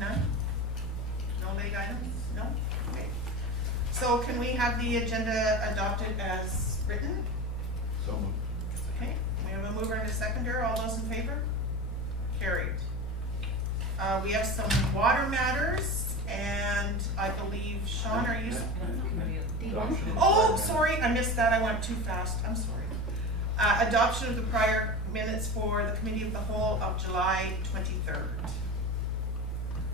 none? No late items? No? Okay. So can we have the agenda adopted as written? So moved. Okay, we have a mover and a seconder. All those in favor? Carried. We have some water matters, and I believe, Sean, are you? Oh, sorry, I missed that. I went too fast. I'm sorry. Adoption of the prior minutes for the Committee of the Whole of July 23rd.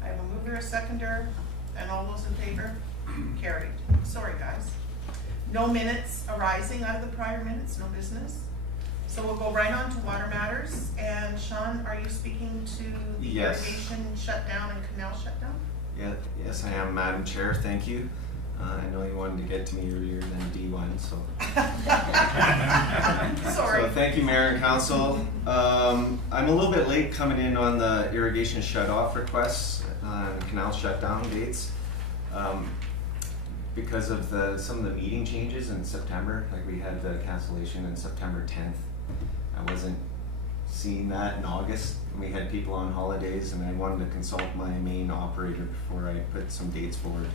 I have a mover, a seconder, and all those in favor? Carried. Sorry, guys. No minutes arising out of the prior minutes, no business. So we'll go right on to water matters. And Sean, are you speaking to the Yes. irrigation shutdown and canal shutdown? Yeah, yes, I am, Madam Chair. Thank you. I know you wanted to get to me earlier than D1, so. Sorry. So thank you, Mayor and Council. I'm a little bit late coming in on the irrigation shut-off requests and canal shutdown dates because of some of the meeting changes in September. Like we had the cancellation in September 10th. I wasn't seeing that in August. We had people on holidays, and I wanted to consult my main operator before I put some dates forward.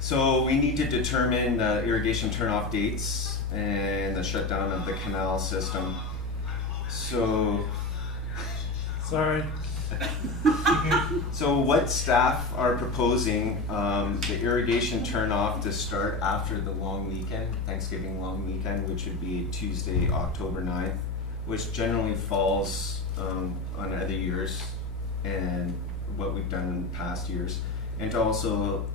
So we need to determine the irrigation turnoff dates and the shutdown of the canal system. So, Sorry. so what staff are proposing the irrigation turnoff to start after the long weekend, Thanksgiving long weekend, which would be Tuesday, October 9th, which generally falls on other years and what we've done in past years. And to also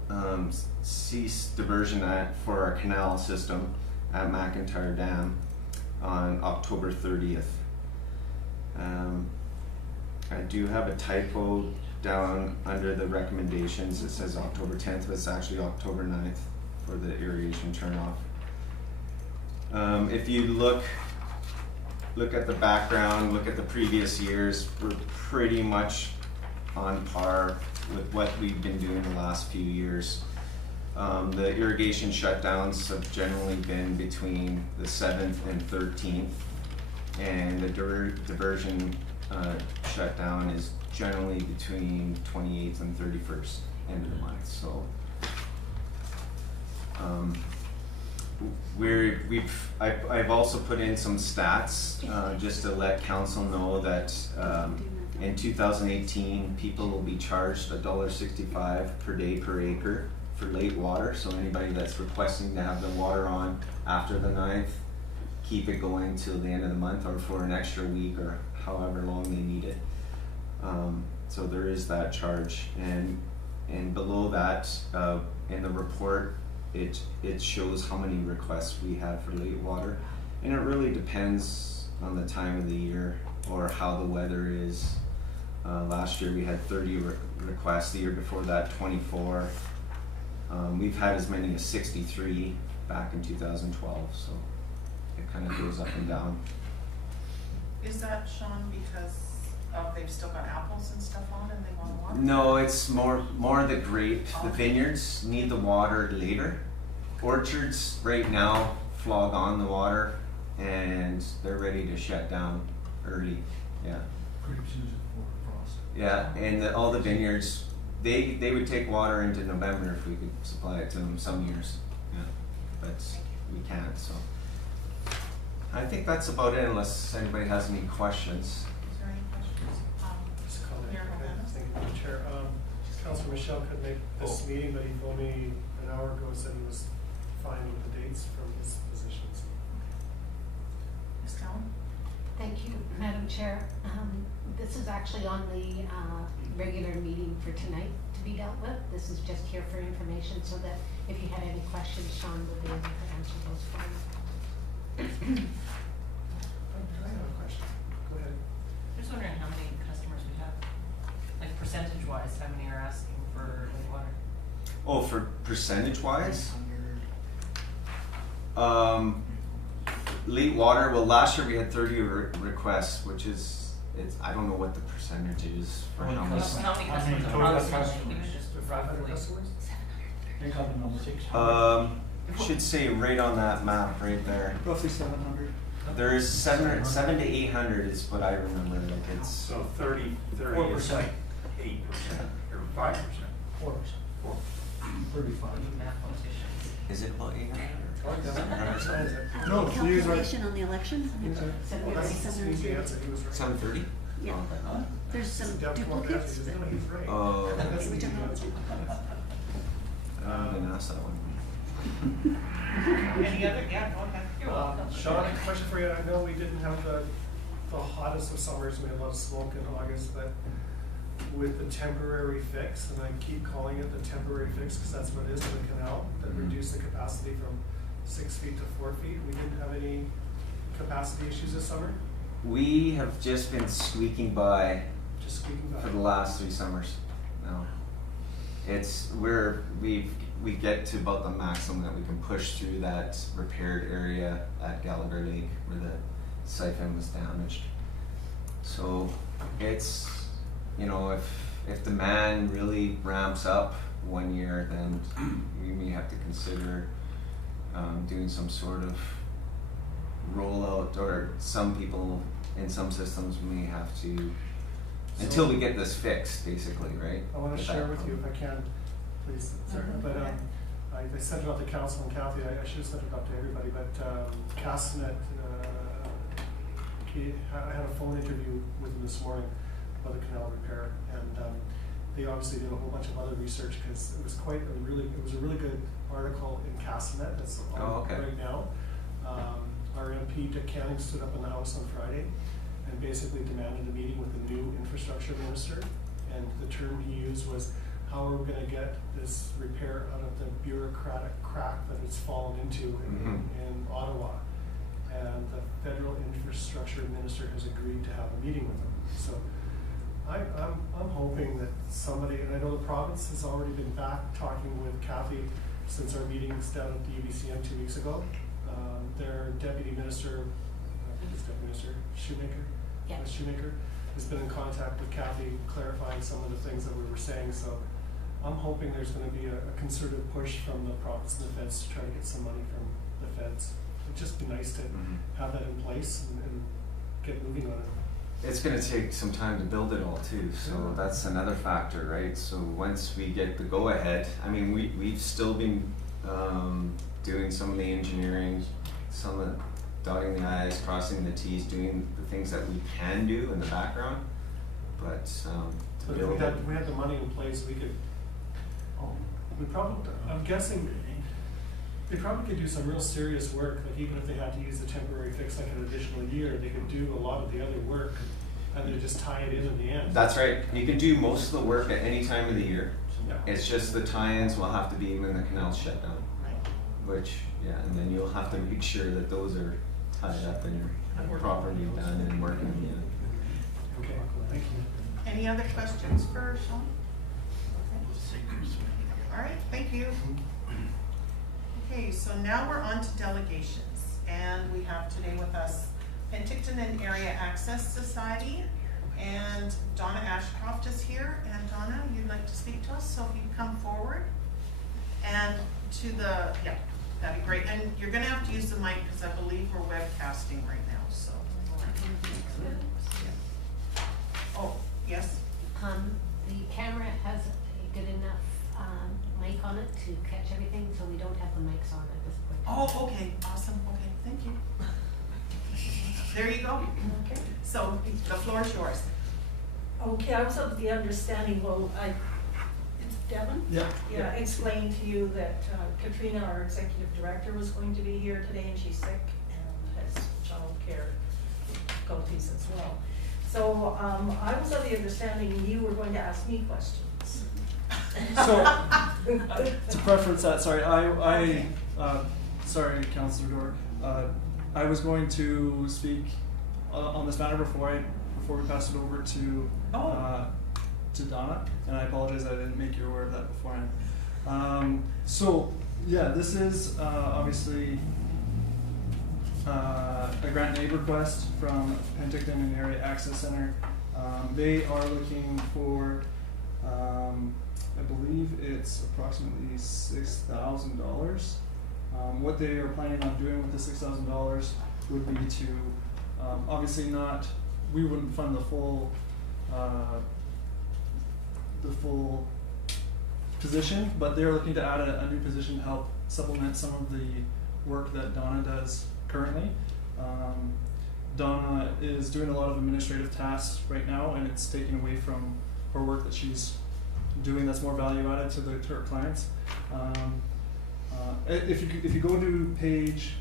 cease diversion for our canal system at McIntyre Dam on October 30th. I do have a typo down under the recommendations. It says October 10th, but it's actually October 9th for the irrigation turnoff. If you look at the background, look at the previous years, we're pretty much on par with what we've been doing the last few years. The irrigation shutdowns have generally been between the 7th and 13th, and the diversion shutdown is generally between 28th and 31st, end of the month. So I've also put in some stats just to let council know that in 2018, people will be charged $1.65 per day per acre for late water. So anybody that's requesting to have the water on after the 9th, keep it going till the end of the month or for an extra week or however long they need it. So there is that charge, and below that in the report, it shows how many requests we have for late water, and it really depends on the time of the year or how the weather is. Last year we had 30 requests, the year before that 24. We've had as many as 63 back in 2012, so it kind of goes up and down. Is that, Sean, because they've still got apples and stuff on and they want water? No, it's more the grape. The vineyards need the water later. Orchards right now flog on the water and they're ready to shut down early. Yeah. Grapes use it for frost. Yeah, and all the vineyards, they would take water into November if we could supply it to them some years. Yeah, but we can't. So I think that's about it, unless anybody has any questions. Is there any questions? Just comment. Mayor Johannes? Thank you, Madam Chair. Councilor Michelle could make this meeting, but he told me an hour ago said he was fine with the dates from his positions. Ms. Cowan? Thank you, Madam Chair. This is actually on the regular meeting for tonight to be dealt with. This is just here for information so that if you had any questions, Sean will be able to answer those for you. I have a question. Go ahead. I'm just wondering how many customers we have, like percentage-wise, how many are asking for late water? Oh, for percentage-wise? Late water, well, last year we had 30 requests, which is, I don't know what the percentage is for how many. How many How many customers? total Approximately, customers? just 500 roughly. customers? They got the number 600. Should say right on that map right there. Roughly 700. There's 700 to 800 is what I remember. Like it's So 30 is 4%. like 8% or 5%. 35. Mathematicians. Is it about 800 Oh, or yeah. 700 or something? No, these are- Calculation on the election? Well, that's an easy answer, he was right. 730? Yeah. Okay. There's some Deb come up and duplicates, answered, but no, he's right. Oh. That's we an don't easy know. answer. I didn't ask that one. Any other, yeah, go ahead. You're welcome. Sean, question for you, I know we didn't have the hottest of summers, we had a lot of smoke in August, but with the temporary fix, and I keep calling it the temporary fix, because that's what it is in the canal, that Mhm. reduced the capacity from 6 feet to 4 feet, we didn't have any capacity issues this summer, We have just been squeaking by just squeaking by. for the last 3 summers. No. We get to about the maximum that we can push through that repaired area at Gallagher Lake where the siphon was damaged. So it's, you know, if demand really ramps up one year, then we may have to consider doing some sort of rollout, or some people in some systems may have to, until we get this fixed, basically, right? I wanna Get share that with you going. if I can, please, sorry, but I sent it out to council and Kathy, I should have sent it out to everybody, but Castanet, I had a phone interview with them this morning about the canal repair, and they obviously did a whole bunch of other research, because it was a really good article in Castanet that's on Oh, okay. right now. Our MP Dick Canning stood up in the House on Friday and basically demanded a meeting with the new infrastructure minister, and the term he used was, how are we gonna get this repair out of the bureaucratic crack that it's fallen into in Ottawa? And the federal infrastructure minister has agreed to have a meeting with them. So I'm hoping that somebody, and I know the province has already been back talking with Kathy since our meetings down at the UBCM 2 weeks ago. Their deputy minister, I think it's deputy minister, Shoemaker? Yeah. Shoemaker has been in contact with Kathy, clarifying some of the things that we were saying, so I'm hoping there's gonna be a concerted push from the province and the feds to try to get some money from the feds. It'd just be nice to have that in place and get moving on it. It's gonna take some time to build it all too, so Yeah. that's another factor, right? So once we get the go-ahead, I mean, we've still been doing some of the engineering, some of dotting the i's, crossing the t's, doing the things that we can do in the background, but to But if build it. we had the money in place, we could, we probably, I'm guessing, they probably could do some real serious work, like even if they had to use the temporary fix like an additional year, they could do a lot of the other work and then just tie it in the end. That's right, you can do most of the work at any time of the year. Yeah. It's just the tie-ins will have to be when the canal's shut down, which, yeah, and then you'll have to make sure that those are tied up and properly done and working, yeah. Okay, thank you. Any other questions for Sean? All right, thank you. Okay, so now we're on to delegations, and we have today with us Penticton and Area Access Society, and Donna Ashcroft is here, and Donna, you'd like to speak to us, so if you come forward. And to the, yeah, that'd be great, and you're gonna have to use the mic, because I believe we're webcasting right now, so. Oh, yes? The camera has a good enough, mic on it to catch everything, so we don't have the mics on at this point. Oh, okay, awesome, okay, thank you. There you go. Okay. So the floor is yours. Okay, I was of the understanding, It's Devon? yeah, explained to you that Katrina, our executive director, was going to be here today and she's sick and has childcare difficulties as well. So, I was of the understanding you were going to ask me questions. So, to preference that, sorry, sorry, Councillor Dorr, I was going to speak on this matter before we pass it over to Donna, and I apologize I didn't make you aware of that beforehand. So, yeah, this is obviously a grant and aid request from Penticton and Area Access Center. They are looking for, I believe it's approximately $6,000. What they are planning on doing with the $6,000 would be to, obviously not, we wouldn't fund the full position, but they're looking to add a new position to help supplement some of the work that Donna does currently. Donna is doing a lot of administrative tasks right now, and it's taking away from her work that she's doing that's more value added to her clients. If you go to page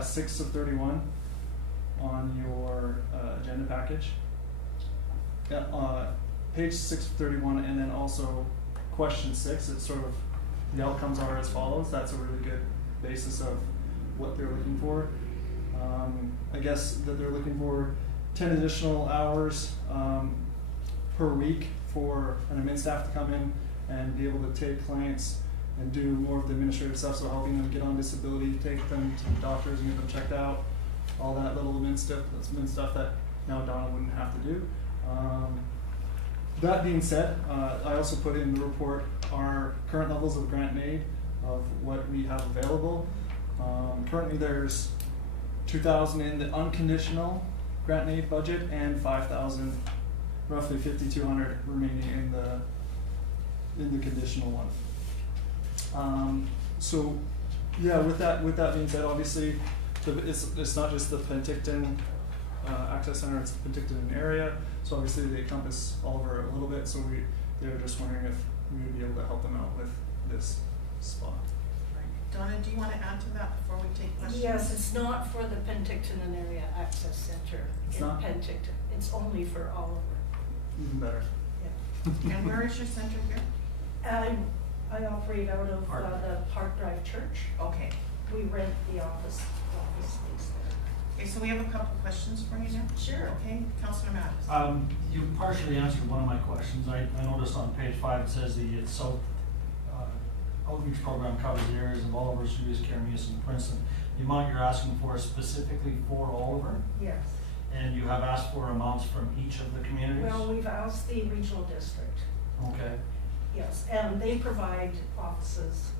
6 of 31 on your agenda package, page 6 of 31, and then also question 6, it's sort of the outcomes are as follows. That's a really good basis of what they're looking for. I guess that they're looking for 10 additional hours per week for an admin staff to come in and be able to take clients and do more of the administrative stuff, so helping them get on disability, take them to the doctors and get them checked out, all that little admin stuff that now Donna wouldn't have to do. That being said, I also put in the report our current levels of grant and aid of what we have available. Currently there's 2,000 in the unconditional grant and aid budget and 5,000, roughly 5,200 remaining in the conditional one. So yeah, with that being said, obviously it's not just the Penticton Access Center, it's the Penticton area. So obviously they encompass Oliver a little bit. So they're just wondering if we would be able to help them out with this spot. Donna, do you want to add to that before we take questions? Yes, it's not for the Penticton and Area Access Center It's in not? Penticton. It's only for Oliver. Even better. Yeah. And where is your center here? I operate out of Park. the Park Drive Church. Okay. We rent the office space there. Okay, so we have a couple questions for you now. Sure. Okay, Councillor Mattis. You partially answered one of my questions. I noticed on page 5 it says the South Outreach Program covers the areas of Oliver, Suez, Kearney, and Princeton. The amount you're asking for is specifically for Oliver, Yes. and you have asked for amounts from each of the communities? Well, we've asked the regional district. Okay. Yes, and they provide offices.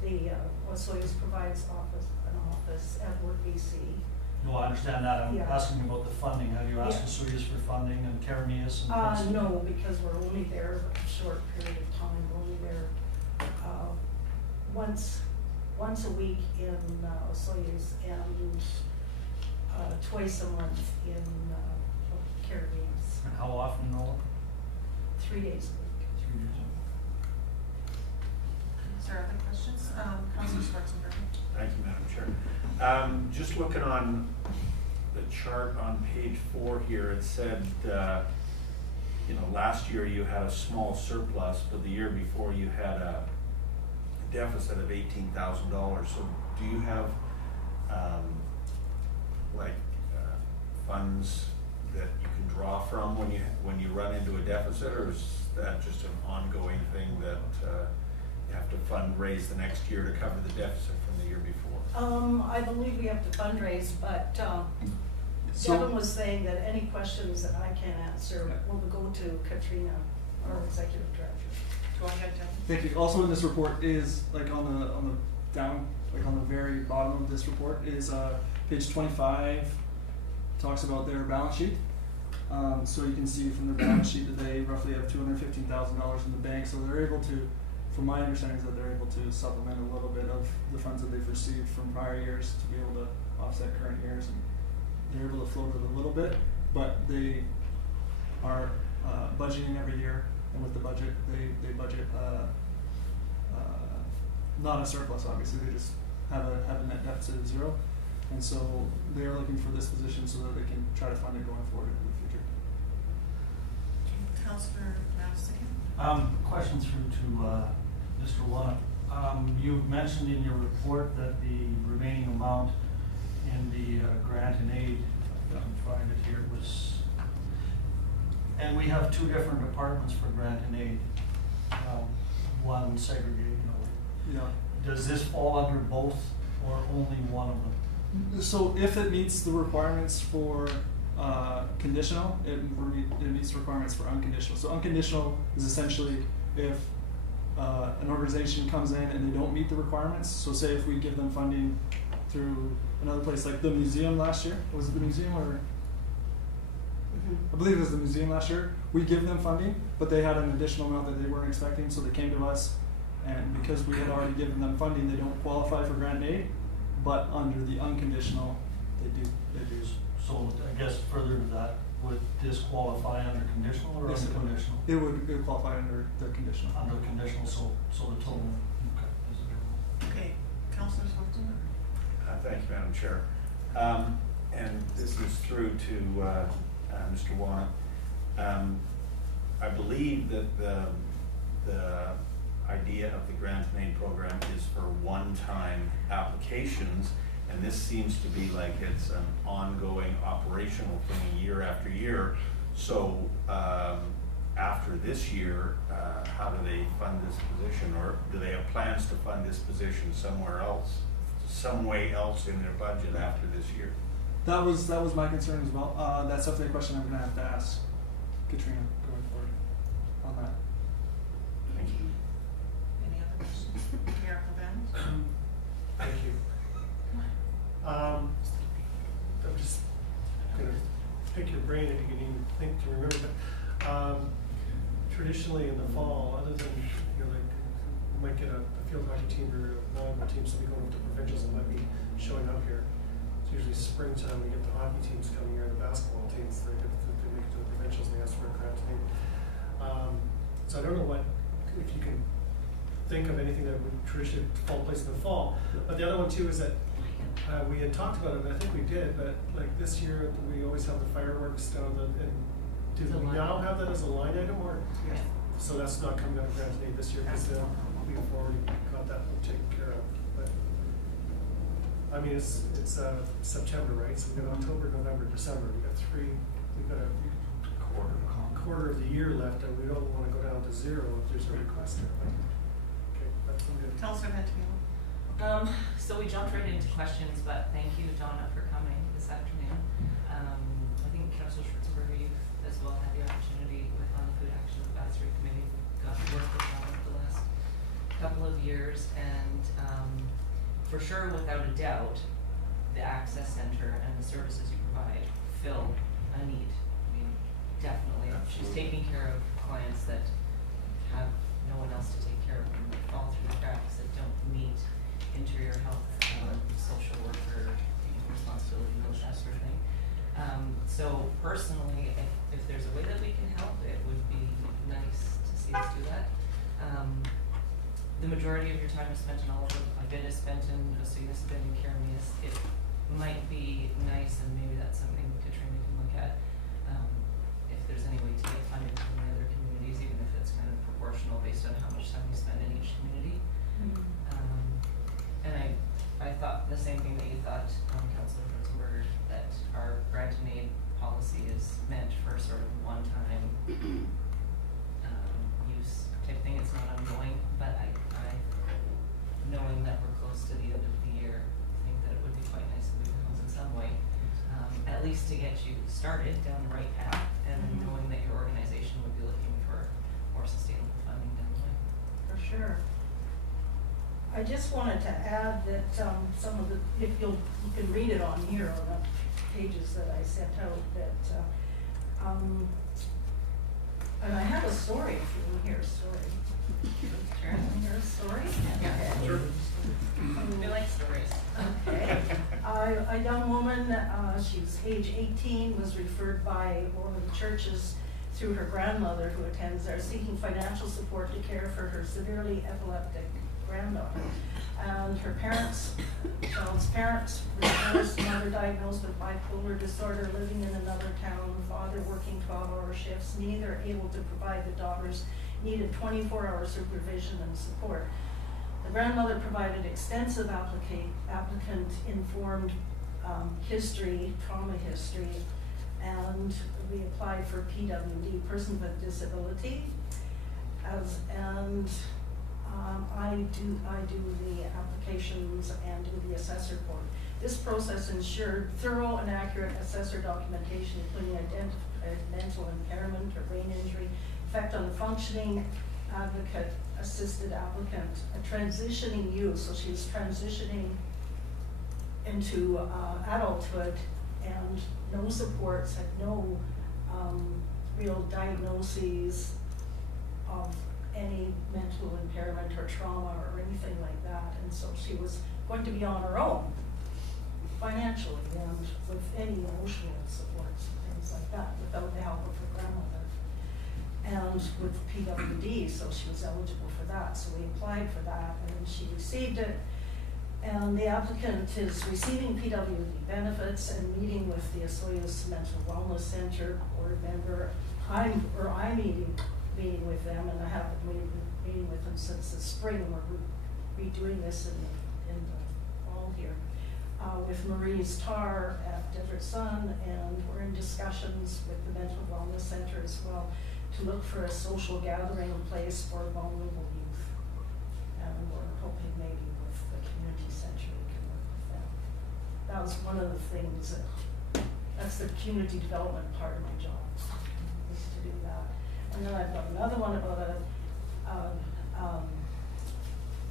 The Osoyoos provides an office at Work BC. No, I understand that. I'm Yeah. asking about the funding. Have you asked Yeah. Suez for funding and Kearney and Princeton? No, because we're only there a short period of time. We're only there once a week in Osoyoos and twice a month in Caribbean. And how often in Oliver? 3 days a week. 3 days. Is there other questions? Councillor Schwarzenberg. Thank you, Madam Chair. Just looking on the chart on page 4 here, it said, last year you had a small surplus, but the year before you had a deficit of $18,000. So do you have funds that you can draw from when you run into a deficit, or is that just an ongoing thing that you have to fundraise the next year to cover the deficit from the year before? I believe we have to fundraise, but So- Devin was saying that any questions that I can't answer will go to Katrina, our executive director. Go ahead, Devin. Thank you. Also in this report is on the very bottom of this report is page 25 talks about their balance sheet. So you can see from their balance sheet that they roughly have $215,000 in the bank. So they're able to, from my understanding, is that they're able to supplement a little bit of the funds that they've received from prior years to be able to offset current years, and they're able to float it a little bit, but they are budgeting every year. And with the budget, they budget not a surplus, obviously. They just have a net deficit of 0, and so they are looking for this position so that they can try to fund it going forward into the future. Councillor Mattis. Question through to Mr. Wanna. You've mentioned in your report that the remaining amount in the grant and aid, if I can find it here, was. And we have 2 different departments for grant and aid, one segregated. Yeah. Does this fall under both or only one of them? So if it meets the requirements for conditional, it meets the requirements for unconditional. So unconditional is essentially if an organization comes in and they don't meet the requirements. So say if we give them funding through another place like the museum last year, was it the museum or? I believe it was the museum last year. We give them funding, but they had an additional amount that they weren't expecting, so they came to us And because we had already given them funding, they don't qualify for grant aid, but under the unconditional, they do. So I guess further to that, would this qualify under conditional or Yes, it would. unconditional? It would qualify under the conditional. Under conditional, so the total, okay, is a Okay, Councillor Swanton? Thank you, Madam Chair. And this is through to Mr. Wana. I believe that the idea of the grant and aid program is for one-time applications, and this seems to be like it's an ongoing operational thing year after year. So after this year, how do they fund this position, or do they have plans to fund this position somewhere else, some way else in their budget after this year? That was my concern as well. That's definitely a question I'm gonna have to ask Katrina going forward on that. Thank you. Any other questions? Mayor Clement? Thank you. I'm just gonna pick your brain if you can even think to remember, but traditionally in the fall, other than, like, you might get a field hockey team or a volleyball team, somebody going up to provincials that might be showing up here. It's usually springtime, we get the hockey teams coming here, the basketball teams, they make it to the provincials, they ask for a grant team. So I don't know if you can think of anything that would traditionally fall place in the fall, but the other one too is that we had talked about it, and I think we did, but like this year, we always have the fireworks down and do we now have that as a line item, or? Yeah. So that's not coming out of grant aid this year, because we've already got that one taken care of, but, I mean, it's September, right, so we've got October, November, December, we've got a quarter of the year left, and we don't wanna go down to zero if there's a request there, but, okay, that's good. Councillor Ventimiglia? So we jumped right into questions, but thank you, Donna, for coming this afternoon. I think Councillor Schwarzenberger, you as well had the opportunity on the Food Action Advisory Committee, got to work with Donna for the last couple of years, and for sure, without a doubt, the Access Center and the services you provide fill a need. I mean, definitely. She's taking care of clients that have no one else to take care of them, that fall through the cracks, that don't meet interior health, social worker responsibility, that sort of thing. So personally, if there's a way that we can help, it would be nice to see us do that. The majority of your time is spent in Oliver, a bit is spent in Osunis, a bit in Keremeus. It might be nice, and maybe that's something Katrina can look at, if there's any way to get funding from the other communities, even if it's kind of proportional based on how much time we spend in each community. And I thought the same thing that you thought, Councillor Schwarzenberger, that our grant and aid policy is meant for sort of one-time use type thing. It's not ongoing, but I knowing that we're close to the end of the year, I think that it would be quite nice if we could help in some way, at least to get you started down the right path, and knowing that your organization would be looking for more sustainable funding down the line. For sure. I just wanted to add that some of the, if you can read it on here on the pages that I sent out, that, and I have a story if you want to hear a story. Sure. Want to hear a story? Yeah. Okay. We like stories. Okay. A young woman, she's age 18, was referred by one of the churches through her grandmother who attends there, seeking financial support to care for her severely epileptic granddaughter. And her parents, child's parents, mother diagnosed with bipolar disorder, living in another town, father working 12-hour shifts, neither able to provide the daughter's needed 24-hour supervision and support. The grandmother provided extensive applicant-informed history, trauma history, and we applied for PWD, Person with Disability, I do the applications and do the assessor report. This process ensured thorough and accurate assessor documentation, including mental impairment or brain injury, effect on the functioning, advocate, assisted applicant, a transitioning youth, so she's transitioning into adulthood, and no supports, had no real diagnoses of any mental mental impairment or trauma or anything like that. And so she was going to be on her own financially and with any emotional supports and things like that without the help of her grandmother. And with PWD, so she was eligible for that. So we applied for that and she received it. And the applicant is receiving PWD benefits and meeting with the Osoyoos Mental Wellness Center board member. I'm meeting with them, and I have been meeting with them since the spring. We're redoing this in the fall here. With Marie's Tar at Desert Sun, and we're in discussions with the Mental Wellness Center as well to look for a social gathering place for vulnerable youth. And we're hoping maybe with the community center we can work with them. That was one of the things that's the community development part of my job, is to do that. And then I've got another one about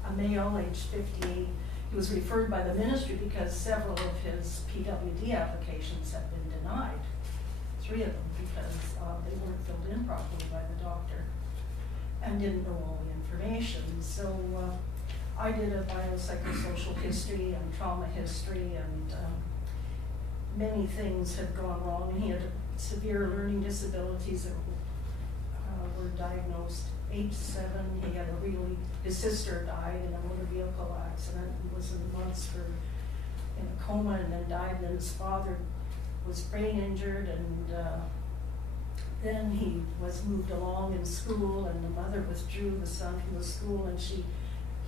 a male aged 58. He was referred by the ministry because several of his PWD applications have been denied. 3 of them because they weren't filled in properly by the doctor and didn't know all the information. So I did a biopsychosocial history and trauma history, and many things had gone wrong. And he had severe learning disabilities that were diagnosed. Age 7, he had his sister died in a motor vehicle accident. He was in months in a coma and then died. And then his father was brain injured, and then he was moved along in school, and the mother withdrew the son from the school, and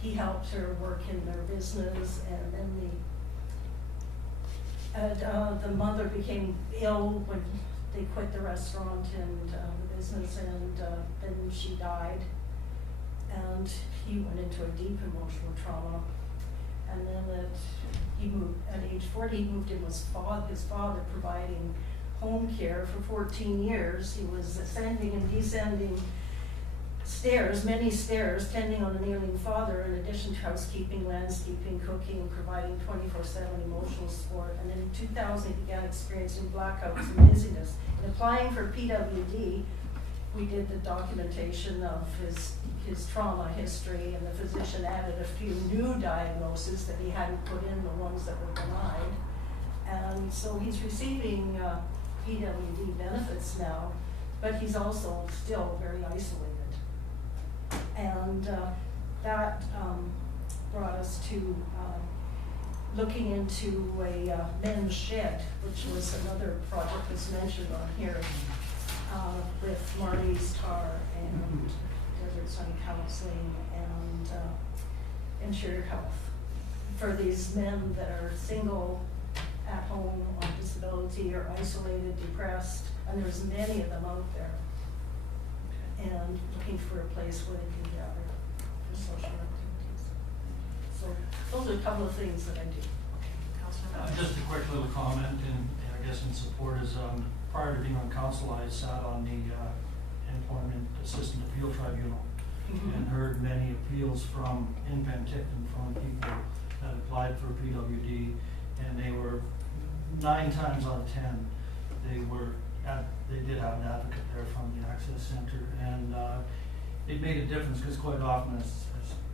he helped her work in their business, and then the mother became ill when they quit the restaurant and the business, and then she died, and he went into a deep emotional trauma. And then he moved at age 40. He moved in with his father providing home care for 14 years. He was ascending and descending stairs, many stairs, tending on an ailing father, in addition to housekeeping, landscaping, cooking, providing 24/7 emotional support. And in 2000, he began experiencing blackouts and dizziness. In applying for PWD, we did the documentation of his trauma history, and the physician added a few new diagnoses that he hadn't put in, the ones that were denied. And so he's receiving PWD benefits now, but he's also still very isolated. And that brought us to looking into a men's shed, which was another project that's mentioned on here, with Marty's Tar and Desert Sun Counseling and Insured Health for these men that are single, at home, on disability, or isolated, depressed, and there's many of them out there, and looking for a place where they can gather for social activities. So those are a couple of things that I do. Just a quick little comment, and I guess in support is, prior to being on council, I sat on the Employment Assistant Appeal Tribunal and heard many appeals in Penticton from people that applied for PWD, and they were 9 times out of 10, they did have an advocate there from the Access Center, and it made a difference because quite often, as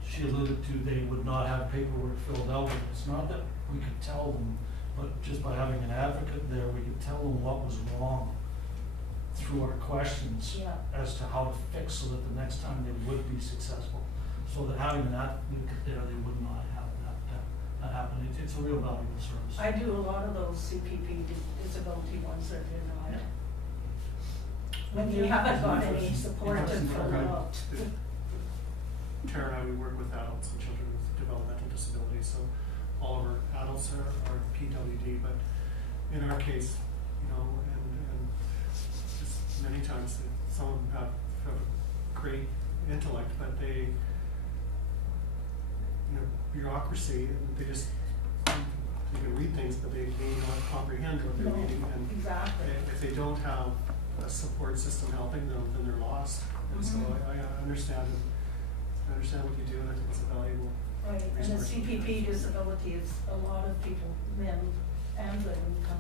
she alluded to, they would not have paperwork filled out. It's not that we could tell them, but just by having an advocate there, we could tell them what was wrong through our questions as to how to fix, so that the next time they would be successful. So that having an advocate there, they would not have that happen. It's a real valuable service. I do a lot of those CPP disability ones that are denied. When you haven't got any support to fill them out. Tara and I, we work with adults and children with developmental disabilities, so all of our adults are PWD, but in our case, and just many times, some of them have a great intellect, but they, bureaucracy, they can read things, but they may not comprehend what they're reading, and exactly. if they don't have a support system helping them, then they're lost. And so I understand what you do, and I think it's a valuable Right, and the resource. CPP disability is a lot of people, men and women, come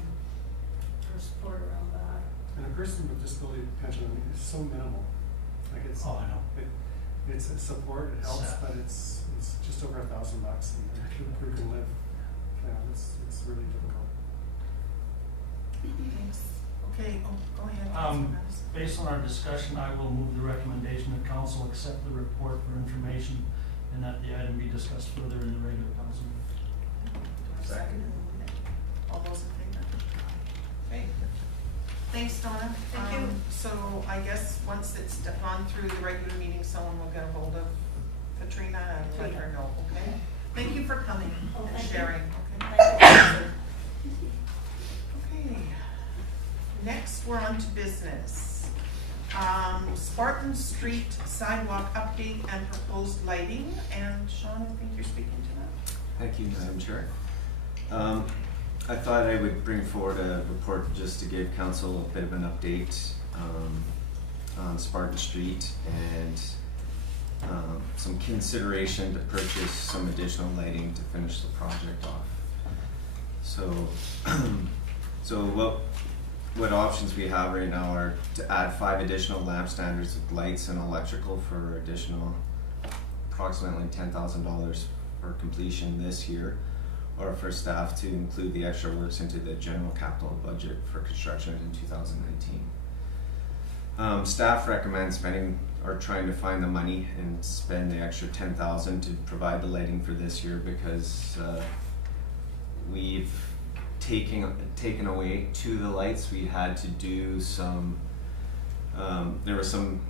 for support around that. And a person with disability pension, I mean, is so minimal. Like it's, Oh, I know. it's a support, it helps, but it's just over $1,000 and who can live, it's really difficult. Thanks. Okay, go ahead. Based on our discussion, I will move the recommendation that council accept the report for information and that the item be discussed further in the regular council meeting. Second. All those in favor? Okay. Thanks, Donna. Thank you. So I guess once it's gone through the regular meeting, someone will get a hold of Katrina and let her know, okay? Thank you for coming Oh, and thank you. sharing, okay? Okay. Next, we're on to business. Spartan Street sidewalk update and proposed lighting. And Sean, I think you're speaking to that. Thank you, Madam Chair. I thought I would bring forward a report just to give council a bit of an update on Spartan Street and some consideration to purchase some additional lighting to finish the project off. So, what options we have right now are to add 5 additional lamp standards with lights and electrical for additional approximately $10,000 for completion this year, or for staff to include the extra works into the general capital budget for construction in 2019. Staff recommends spending or trying to find the money and spend the extra $10,000 to provide the lighting for this year because we've taken away 2 of the lights. We had to do some. There were some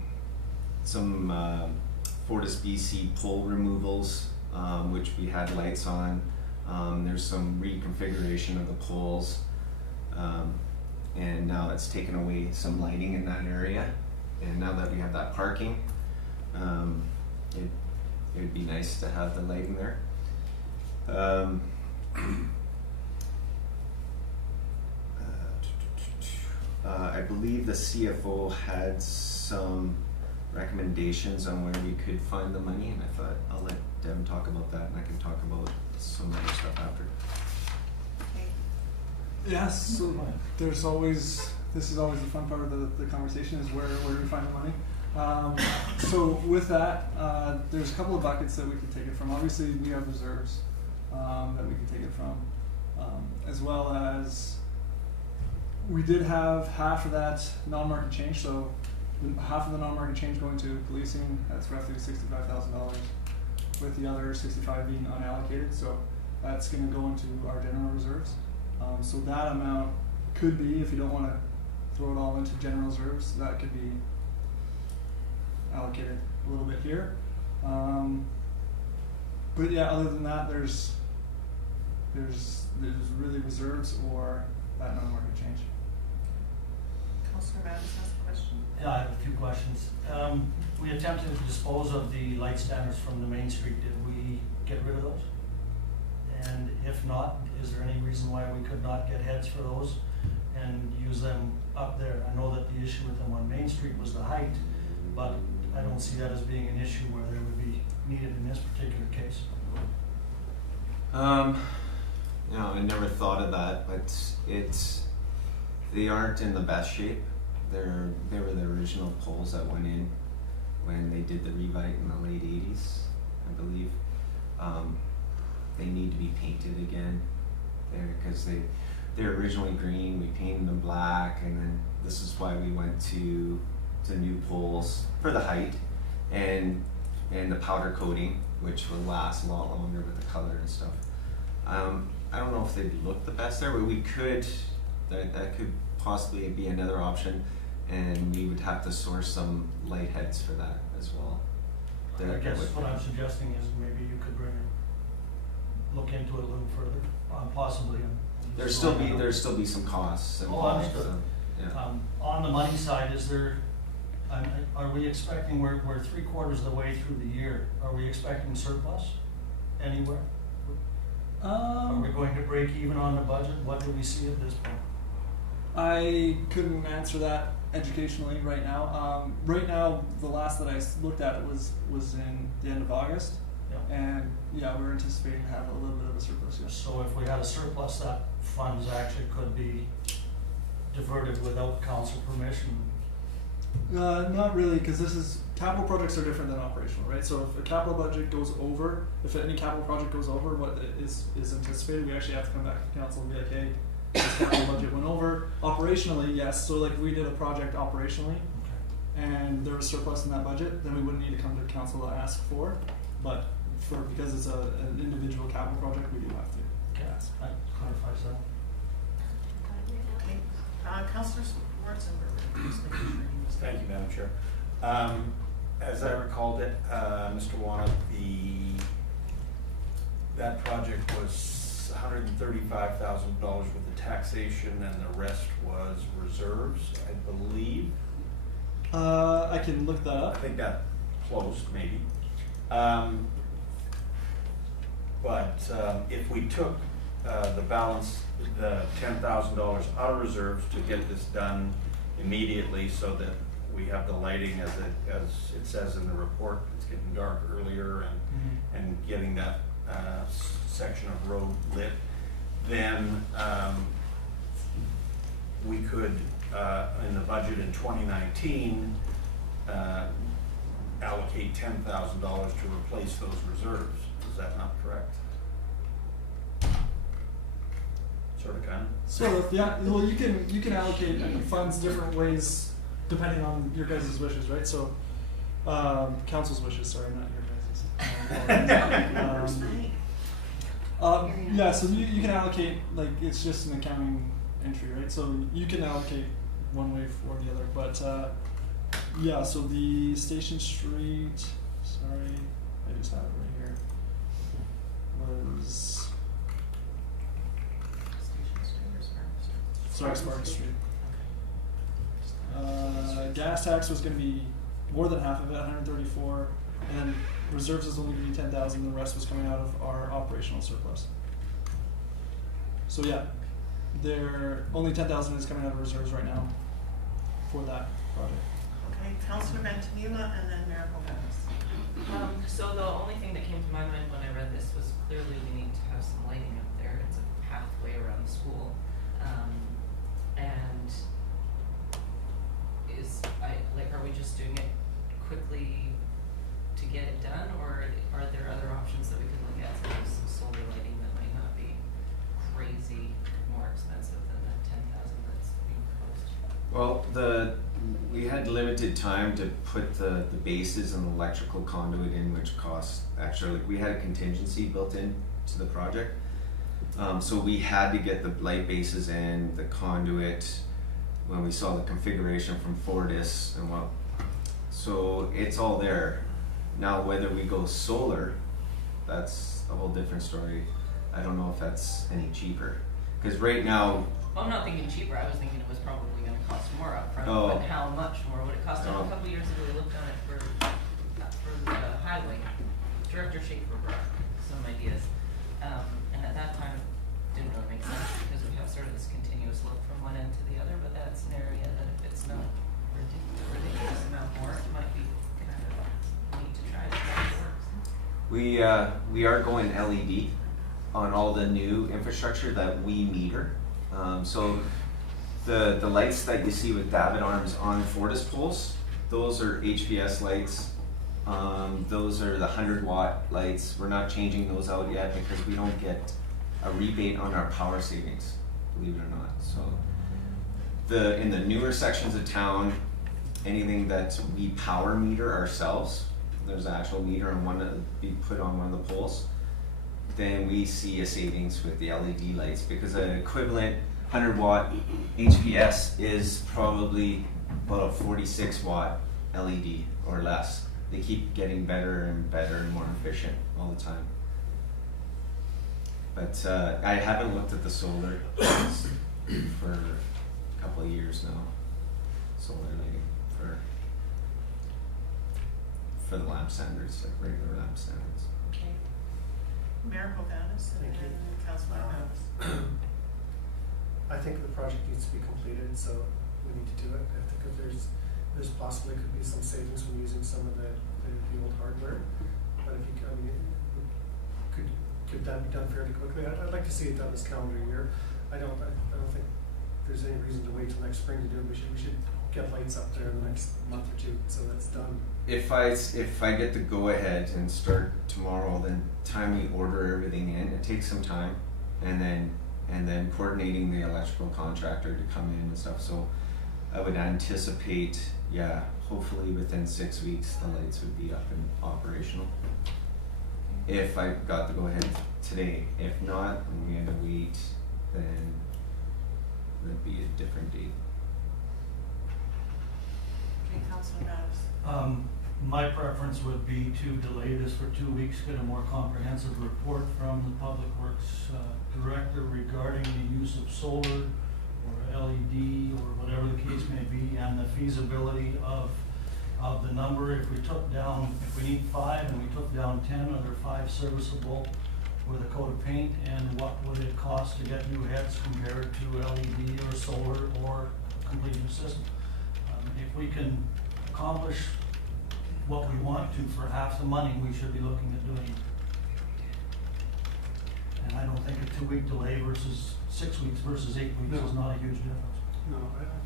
Fortis BC pole removals, which we had lights on. There's some reconfiguration of the poles, and now it's taken away some lighting in that area. And now that we have that parking, it would be nice to have the lighting there. I believe the CFO had some recommendations on where we could find the money, and I thought I'll let Devin talk about that, and I can talk about some other stuff after. Okay. Yes, so this is always the fun part of the conversation is where do we find the money. So with that, there's a couple of buckets that we can take it from. Obviously, we have reserves that we can take it from, as well as we did have half of that non-market change. So half of the non-market change going to policing. That's roughly $65,000, with the other 65 being unallocated. So that's going to go into our general reserves. So that amount could be, if you don't want to throw it all into general reserves, that could be allocated a little bit here. But yeah, other than that, there's really reserves or that non-market change. Councillor Mattis has a question. Yeah, I have a few questions. We attempted to dispose of the light standards from the Main Street. Did we get rid of those? And if not, is there any reason why we could not get heads for those and use them up there? I know that the issue with them on Main Street was the height, but I don't see that as being an issue where they would be needed in this particular case. No, I never thought of that, but they aren't in the best shape. They were the original poles that went in when they did the revite in the late 80s, I believe. They need to be painted again because they're originally green. We painted them black, and then this is why we went to new poles for the height and the powder coating, which will last a lot longer with the color and stuff. I don't know if they'd look the best there, but we could. That could possibly be another option, and we would have to source some light heads for that as well. I guess what I'm suggesting is maybe you could look into it a little further, possibly. There's still be some costs involved. So, yeah. On the money side, is there? Are we expecting we're 3/4 of the way through the year? Are we expecting surplus anywhere? Are we going to break even on the budget? What do we see at this point? I couldn't answer that educationally right now. Right now, the last that I looked at was in the end of August, and yeah, we're anticipating to have a little bit of a surplus. Yes. So if we had a surplus, that funds actually could be diverted without council permission. Not really, because this is capital projects are different than operational, right? So if a capital budget goes over, if any capital project goes over what is anticipated, we actually have to come back to council and be like, hey, this capital budget went over. Operationally, yes. So like we did a project operationally, and there was surplus in that budget, then we wouldn't need to come to council to ask for. But because it's an individual capital project, we do have to ask. That clarifies that. Okay, Councillor Schwarzenberger, just making sure you was there. Thank you, Madam Chair. As I recalled it, Mr. Wana, that project was $135,000 worth of taxation and the rest was reserves, I believe. I can look that I up. think that closed, maybe. But if we took the balance, the $10,000 out of reserves to get this done immediately so that we have the lighting as it says in the report, it's getting dark earlier and getting that section of road lit, then we could, in the budget in 2019, allocate $10,000 to replace those reserves. Is that not correct? Sort of, kind of? Sort of, yeah. Well, you can allocate funds different ways depending on your guys' wishes, right? So, council's wishes. Sorry, not your guys'. Yeah. So you can allocate, like, it's just an accounting entry, right? So you can allocate one way or the other, but yeah. So the Station Street. Sorry, I just have it right here. Was. Sorry, Spark Street. Gas tax was going to be more than half of it, 134, and then reserves is only going to be 10,000. The rest was coming out of our operational surplus. So yeah, only 10,000 is coming out of reserves right now for that project. Okay, Councillor Ventimiglia and then Mayor Hovhannes. So the only thing that came to my mind when I read this was clearly we need to have some lighting up there. It's a pathway around the school. And are we just doing it quickly to get it done, or are there other options that we could look at, such as some solar lighting that might not be crazy more expensive than that $10,000 that's being proposed? Well, we had limited time to put the bases and the electrical conduit in, which cost actually, we had a contingency built in to the project. So we had to get the light bases in, the conduit, when we saw the configuration from Fortis and what. So it's all there. Now whether we go solar, that's a whole different story. I don't know if that's any cheaper. Because right now. Well, I'm not thinking cheaper, I was thinking it was probably going to cost more upfront, Oh. but how much more would it cost? I know a couple years ago we looked on it for the highway. Director Schaefer brought some ideas. And at that time, it didn't really make sense because we have sort of this continuous look from one end to the other, but that's an area that if it's not ridiculous amount more, it might be kind of neat to try to make it work. We are going LED on all the new infrastructure that we meter. So the lights that you see with David Arms on Fortis poles, those are HVS lights. Those are the 100-watt lights. We're not changing those out yet because we don't get a rebate on our power savings, believe it or not. So in the newer sections of town, anything that we power meter ourselves, there's an actual meter and one that we put on one of the poles, then we see a savings with the LED lights because an equivalent 100-watt HPS is probably about a 46-watt LED or less. They keep getting better and better and more efficient all the time. But I haven't looked at the solar for a couple of years now. Solar lighting for the lamp standards, like regular lamp standards. Okay. Mayor Hovhannes and Thank you. then Councillor Hovhannes. I think the project needs to be completed, so we need to do it. I think if there's possibly could be some savings from using some of the old hardware. But if you, I mean, could that be done fairly quickly? I'd like to see it done this calendar year. I don't think there's any reason to wait till next spring to do it. We should get lights up there in the next month or two, so that's done. If I get the go ahead and start tomorrow, then time we order everything in, it takes some time, and then coordinating the electrical contractor to come in and stuff. So I would anticipate, yeah, hopefully within 6 weeks the lights would be up and operational. If I got the go ahead today, if not, and we had to wait, then that'd be a different date. Okay, Councilor Matters. My preference would be to delay this for 2 weeks, get a more comprehensive report from the Public Works Director regarding the use of solar or LED or whatever the case may be, and the feasibility of the number. If we need 5 and we took down 10, are there 5 serviceable with a coat of paint, and what would it cost to get new heads compared to LED or solar or a complete new system? If we can accomplish what we want to for half the money, we should be looking at doing it. And I don't think a 2-week delay versus 6 weeks versus 8 weeks is not a huge difference. No,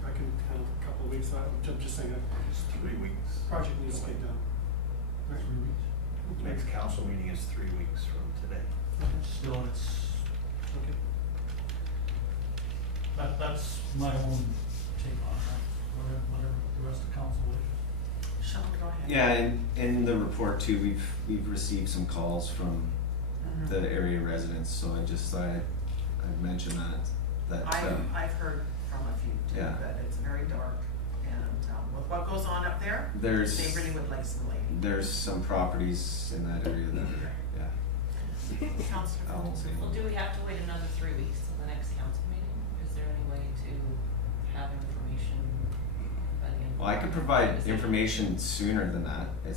I can handle a couple of weeks. I'm just saying that It's 3 weeks. project needs to get done. 3 weeks. Next council meeting is 3 weeks from today. Still, it's, Okay. that's my own take on that, whatever the rest of council wishes. Sean, go ahead. Yeah, and in the report too, we've received some calls from Mhm. the area residents, so I just thought I'd mention that I've heard from a few too, Yeah. that it's very dark, and with what goes on up there, there's they really would like some lighting. there's some properties in that area that are, yeah, Councilor I won't say. Well, do we have to wait another 3 weeks till the next council meeting? Is there any way to have information by the end? Well, I could provide information sooner than that, but We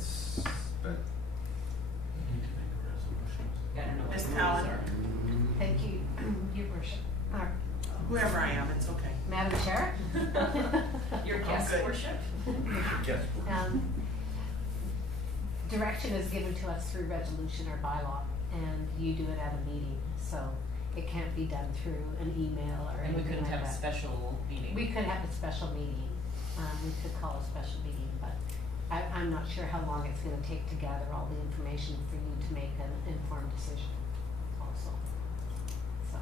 need to make a resolution. I don't know what Ms. the rules Cowan? are. Thank you, Your Worship. Whoever I am, it's okay. Madam Chair? Your Oh, guest good. worship? Yes. Direction is given to us through resolution or bylaw, and you do it at a meeting, so it can't be done through an email or And we anything couldn't like have a that. special meeting. We could have a special meeting, we could call a special meeting, but I'm not sure how long it's gonna take to gather all the information for you to make an informed decision also. So,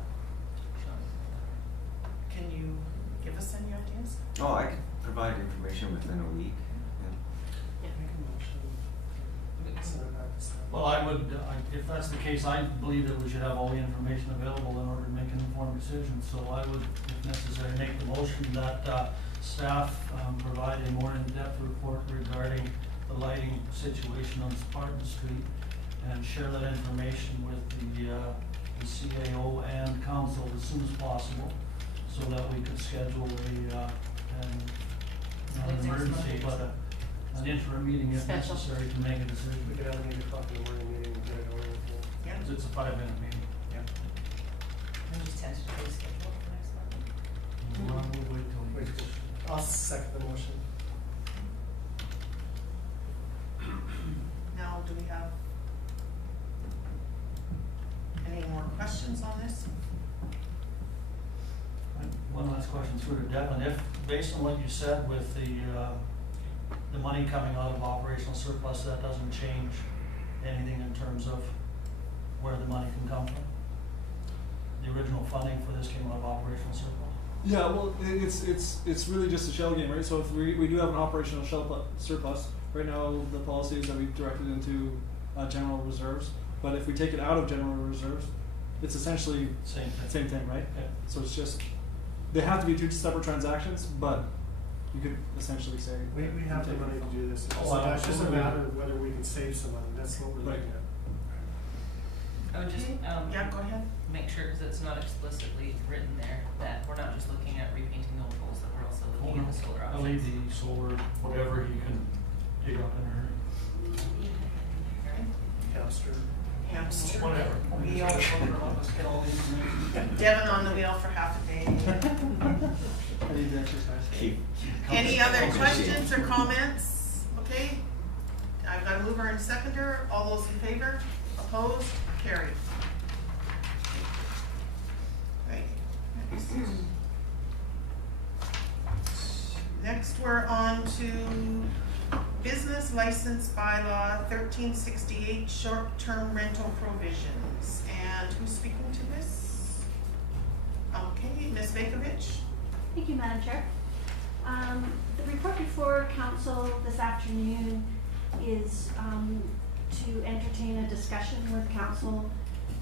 Can you give us any ideas? oh, I could provide information within a week. Yeah. Make a motion. Send it back to staff. Well, if that's the case, I believe that we should have all the information available in order to make an informed decision. So I would, if necessary, make the motion that staff provide a more in-depth report regarding the lighting situation on Spartan Street and share that information with the CAO and council as soon as possible, so that we could schedule not an emergency, but an interim meeting if Special. necessary to make a decision. We could have an 8 o'clock in the morning meeting and get it over with. Yeah. Because it's a 5-minute meeting. And just tentatively schedule for next month. We'll wait till Wait, we I'll second the motion. Now, do we have any more questions on this? One last question through to Devin. If, based on what you said with the money coming out of operational surplus, that doesn't change anything in terms of where the money can come from? The original funding for this came out of operational surplus. Yeah, well, it's really just a shell game, right? So if we do have an operational surplus, right now the policy is that we direct it into general reserves. But if we take it out of general reserves, it's essentially Same thing. same thing, right? Okay. So it's just, they have to be 2 separate transactions, but you could essentially say. We have the money to do this. It's Oh, just- it's just a absolutely. matter of whether we can save some money. That's what we're looking at. I would just, Yeah, go ahead. make sure, because it's not explicitly written there, that we're not just looking at repainting the old poles, that we're also looking at the solar options. LED, solar, whatever you can dig up in a hurry. Hamster. Hamster. Whatever. Wheel. Let's get all the information. Devin on the wheel for half a day. I need to exercise. Keep- Any other questions or comments? Okay, I've got a mover and seconder. All those in favor? Opposed? Carried. Right. Next, we're on to business license bylaw 1368, short-term rental provisions. And who's speaking to this? Okay, Ms. Vakovich. Thank you, Madam Chair. The report before council this afternoon is to entertain a discussion with council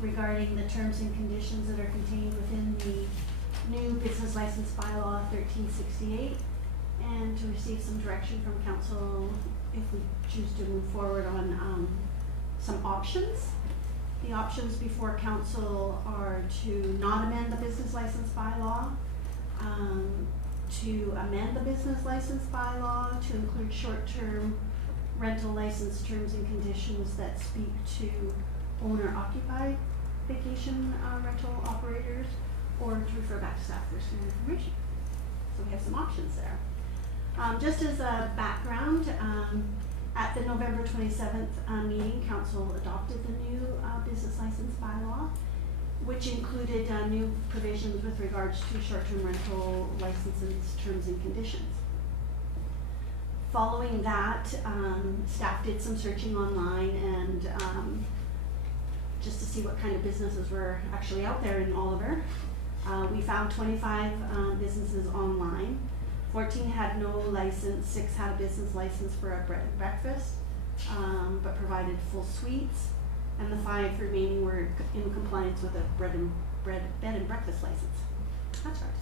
regarding the terms and conditions that are contained within the new business license bylaw 1368, and to receive some direction from council if we choose to move forward on some options. The options before council are to not amend the business license bylaw, to amend the business license bylaw to include short-term rental license terms and conditions that speak to owner-occupied vacation rental operators, or to refer back to staff for some information. So we have some options there. Just as a background, at the November 27th meeting, council adopted the new business license bylaw, which included new provisions with regards to short-term rental licenses, terms and conditions. Following that, staff did some searching online and just to see what kind of businesses were actually out there in Oliver. We found 25 businesses online. 14 had no license, 6 had a business license for a bread and breakfast, but provided full suites, and the 5 remaining were in compliance with a bed and breakfast license. That's hard to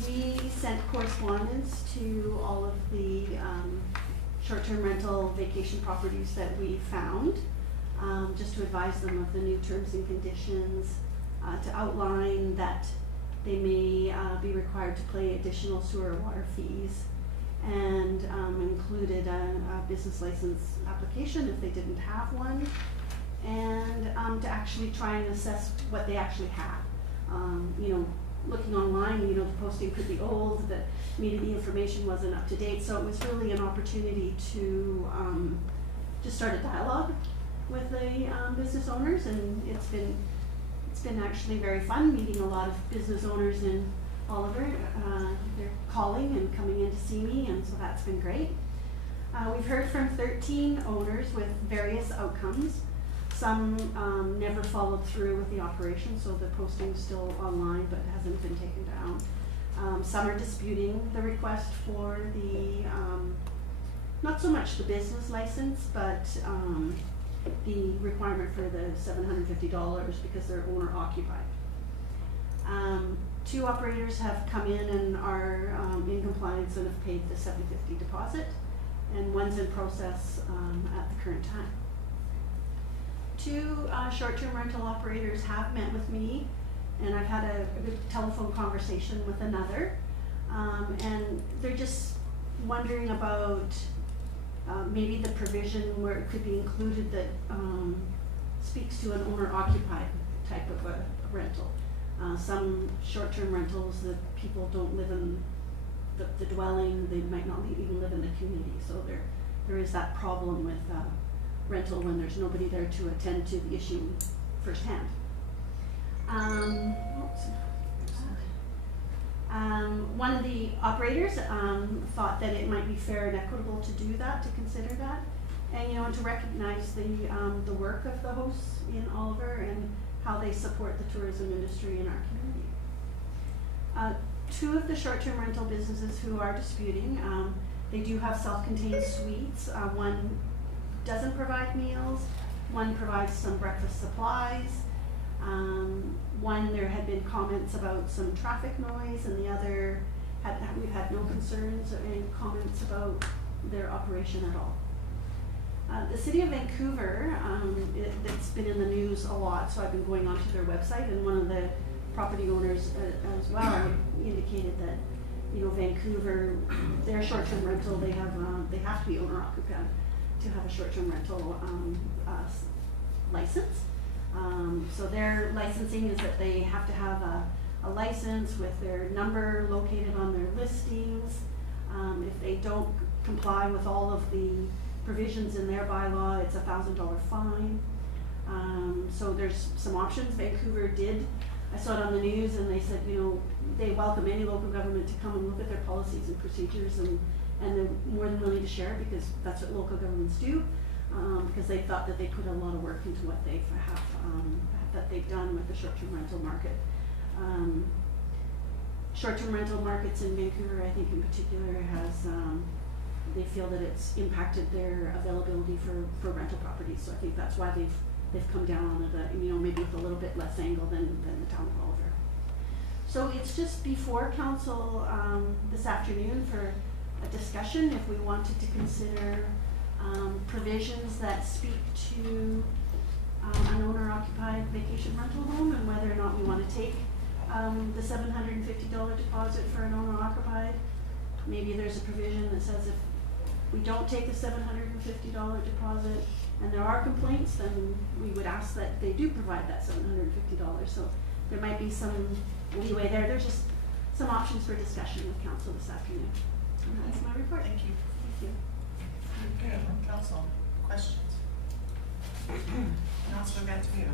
say. We sent correspondence to all of the short-term rental vacation properties that we found, just to advise them of the new terms and conditions, to outline that they may be required to pay additional sewer water fees, and included a business license application if they didn't have one, and to actually try and assess what they actually had. You know, looking online, you know, the posting could be old, that maybe the information wasn't up to date, so it was really an opportunity to just start a dialogue with the business owners, and it's been actually very fun meeting a lot of business owners in Oliver. They're calling and coming in to see me, and so that's been great. We've heard from 13 owners with various outcomes. Some never followed through with the operation, so the posting's still online but hasn't been taken down. Some are disputing the request for the, not so much the business license, but the requirement for the $750 because they're owner occupied. 2 operators have come in and are in compliance and have paid the $750 deposit, and 1's in process at the current time. 2 short-term rental operators have met with me, and I've had a good telephone conversation with another, and they're just wondering about maybe the provision where it could be included that speaks to an owner-occupied type of a rental. Some short-term rentals that people don't live in the dwelling, they might not even live in the community, so there is that problem with rental when there's nobody there to attend to the issue firsthand. One of the operators thought that it might be fair and equitable to do that, to consider that, and you know, and to recognize the work of the hosts in Oliver and how they support the tourism industry in our community. 2 of the short-term rental businesses who are disputing, they do have self-contained suites. 1 doesn't provide meals, 1 provides some breakfast supplies. 1, there had been comments about some traffic noise, and the other, we've had no concerns and comments about their operation at all. The City of Vancouver, it's been in the news a lot, so I've been going onto their website, and one of the property owners as well indicated that, you know, Vancouver, their short-term rental, they have to be owner-occupied to have a short-term rental license. So their licensing is that they have to have a license with their number located on their listings. If they don't comply with all of the provisions in their bylaw, it's a $1,000 fine. So there's some options. Vancouver did I saw it on the news and they said, you know, they welcome any local government to come and look at their policies and procedures, and they're more than willing to share, because that's what local governments do, because they thought that they put a lot of work into what they have, that they've done with the short-term rental market. Short-term rental markets in Vancouver, I think in particular, has, they feel that it's impacted their availability for rental properties, so I think that's why they've come down on it, you know, maybe with a little bit less angle than the town of Oliver. So it's just before council this afternoon for a discussion if we wanted to consider provisions that speak to an owner-occupied vacation rental home, and whether or not we want to take the $750 deposit for an owner-occupied. Maybe there's a provision that says if we don't take the $750 deposit and there are complaints, then we would ask that they do provide that $750. So there might be some leeway there. There's just some options for discussion with council this afternoon. And that's my report. Thank you. Thank you. Okay, council, questions? Councilor Bentamina.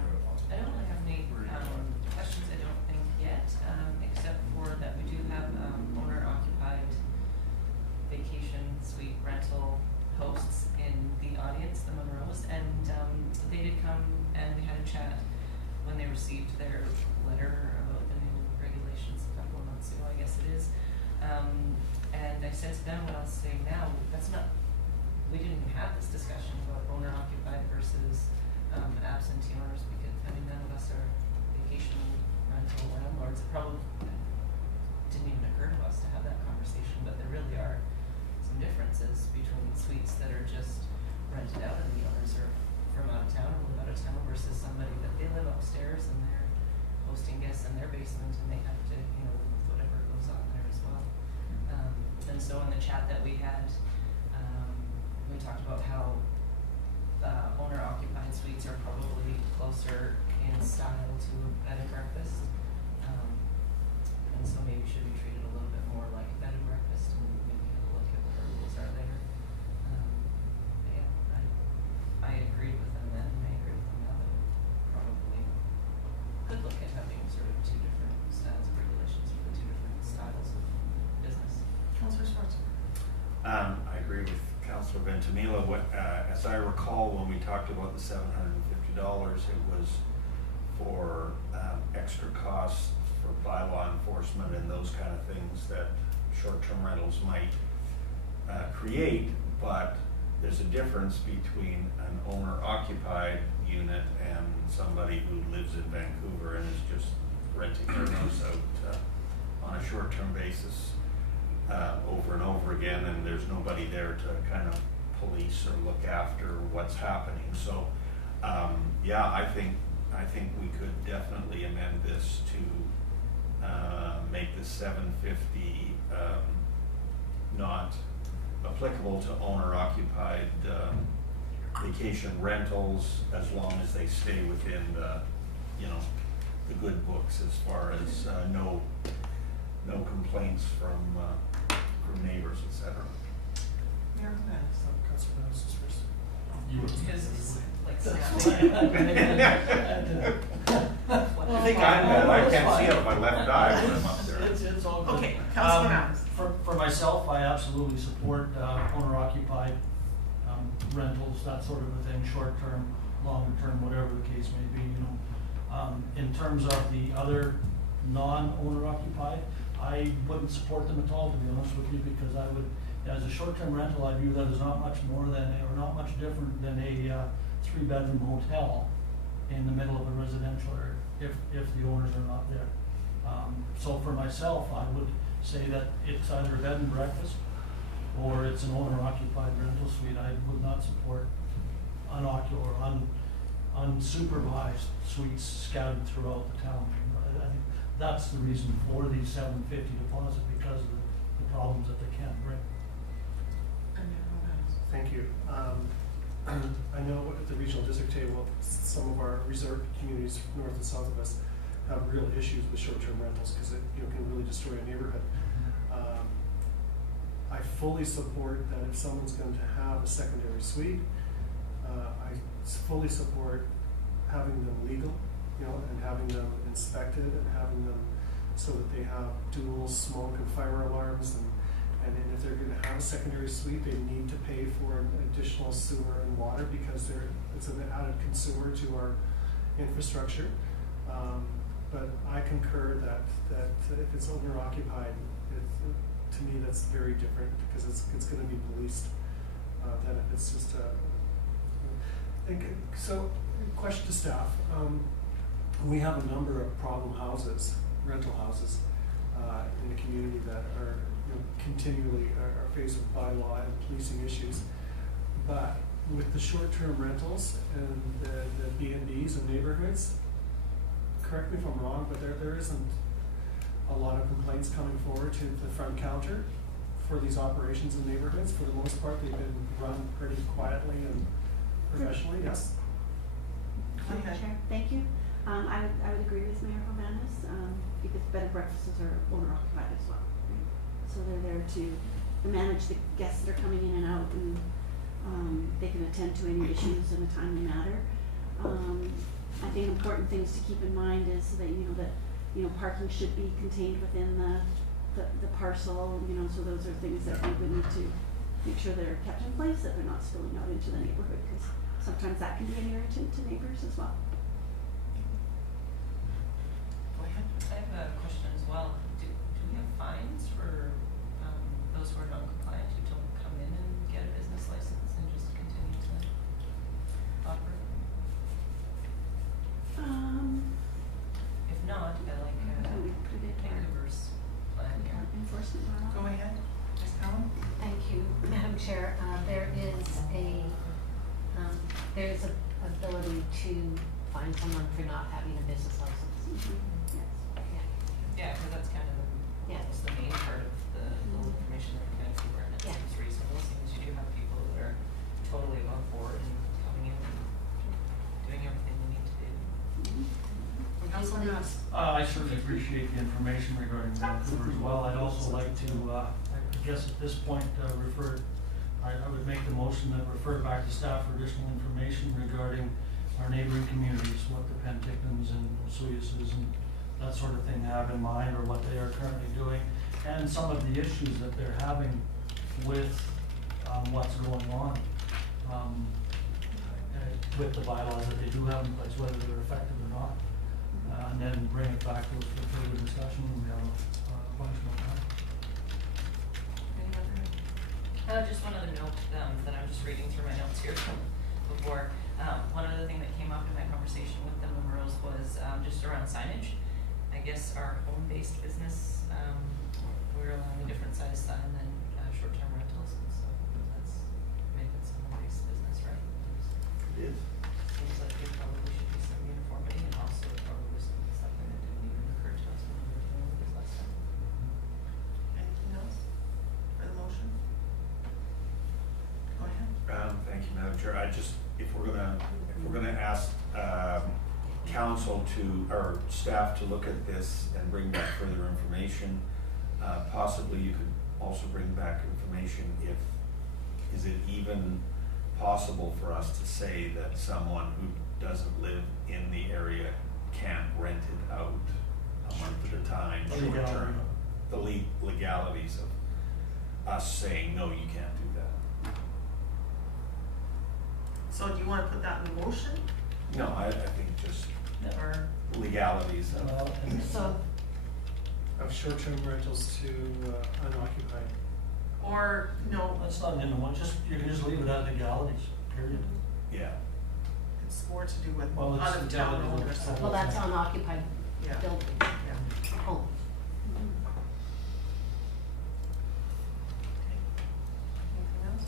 I don't really have any questions, I don't think yet, except for that we do have owner-occupied vacation suite rental hosts in the audience, the Monroes, and they did come and we had a chat when they received their letter about the new regulations a couple of months ago, I guess it is. And I said to them what I'll say now, we didn't even have this discussion about owner-occupied versus absentee owners, because I mean, none of us are vacation rental landlords. It probably didn't even occur to us to have that conversation, but there really are some differences between suites that are just rented out and the owners are from out of town or live out of town, versus somebody that they live upstairs and they're hosting guests in their basement and they have to, you know, whatever goes on there as well. And so in the chat that we had, we talked about how owner-occupied suites are probably closer in style to a bed and breakfast, and so maybe should be treated a little bit more like a bed and breakfast, and maybe have a look at what the rules are there. But yeah, I agreed with them then, and I agree with them now that we probably could look at having sort of two different styles of regulations for the two different styles of business. Councilor Schwarzer. I agree with Councilor Ventimiglia. As I recall, when we talked about the $750, it was for extra costs for bylaw enforcement and those kind of things that short-term rentals might create, but there's a difference between an owner-occupied unit and somebody who lives in Vancouver and is just renting their house out on a short-term basis over and over again, and there's nobody there to kind of police or look after what's happening. So yeah, I think we could definitely amend this to make the $750 not applicable to owner-occupied vacation rentals, as long as they stay within the, you know, the good books as far as no complaints from neighbors, etc. Mayor Jimenez. Councilor Venus is first. Because it's like I think I can't see out of my left eye when I'm up there. It's all good. Okay, Councilor Adams. For myself, I absolutely support owner-occupied rentals, that sort of a thing, short-term, long-term, whatever the case may be, you know. In terms of the other non-owner-occupied, I wouldn't support them at all, to be honest with you, because I would, as a short-term rental, I view that as not much more than, or not much different than a 3-bedroom hotel in the middle of a residential area, if the owners are not there. So for myself, I would say that it's either a bed and breakfast or it's an owner-occupied rental suite. I would not support unsupervised suites scattered throughout the town. I think that's the reason for the $750 deposit, because of the problems that they can bring. Thank you. I know at the regional district table, some of our resort communities north and south of us have real issues with short-term rentals, because it, you know, can really destroy a neighborhood. I fully support that if someone's going to have a secondary suite, I fully support having them legal you know, and having them inspected and having them so that they have dual smoke and fire alarms, and then if they're gonna have a secondary suite, they need to pay for an additional sewer and water because it's an added consumer to our infrastructure. But I concur that if it's owner occupied, to me, that's very different because it's gonna be policed, than if it's just so, question to staff. We have a number of problem houses, rental houses, in the community that are, you know, continually are faced with bylaw and policing issues. But with the short-term rentals and the B&Bs in neighborhoods, correct me if I'm wrong, but there isn't a lot of complaints coming forward to the front counter for these operations in neighborhoods. For the most part, they've been run pretty quietly and professionally, yes? Madam Chair, thank you. I would agree with Mayor Hovanes, because bed and breakfasts are owner occupied as well, right? So they're there to manage the guests that are coming in and out, and they can attend to any issues in a timely manner. I think important things to keep in mind is that, parking should be contained within the parcel, so those are things that we would need to make sure they're kept in place, that they're not spilling out into the neighborhood, because sometimes that can be an irritant to neighbors as well. Go ahead. I have a question as well. Do we have fines for those who are non-compliant who don't come in and get a business license and just continue to operate? If not, I like we put it in our Vancouver's plan here. enforcement bylaw. Go ahead, Ms. Allen. Thank you, Madam Chair. There is a ability to fine someone for not having a business license. Yes. Yeah. Yeah, because that's kind of Yeah. almost the main part of the little information that we're going to keep, and it Yeah. seems reasonable, seems you do have people that are totally above board and coming in and doing everything they need to do. Councilor Nass. I certainly appreciate the information regarding Vancouver as well. I'd also like to, I guess at this point, I would make the motion that refer back to staff for additional information regarding our neighboring communities, what the Pentictons and Osuyases and that sort of thing have in mind, or what they are currently doing, and some of the issues that they're having with what's going on with the bylaws that they do have in place, whether they're effective or not. And then bring it back to us for further discussion when we have a bunch more time. Just one other note that I'm just reading through my notes here from before. One other thing that came up in my conversation with the Monroes was just around signage. I guess our home-based business, we're allowing a different size sign than short-term rentals, and so that's making some home-based business, right? It is. Seems like there probably should be some uniformity, and also probably something that didn't even occur to us when we were doing this last time. Anything else for the motion? Go ahead. Thank you, Madam Chair. If we're gonna ask, council or staff to look at this and bring back further information, possibly you could also bring back information is it even possible for us to say that someone who doesn't live in the area can't rent it out a month at a time, short term? The legalities of us saying, no, you can't do that. So do you wanna put that in the motion, No, I think just or? legalities of. Well, and So, Of short-term rentals to unoccupied. Or, no, That's not in the one, you can just leave it at legalities, period. Yeah. it's more to do with Well, it's out of town legalities owners. of- well, that's unoccupied Yeah. buildings, Yeah. homes. Anything else?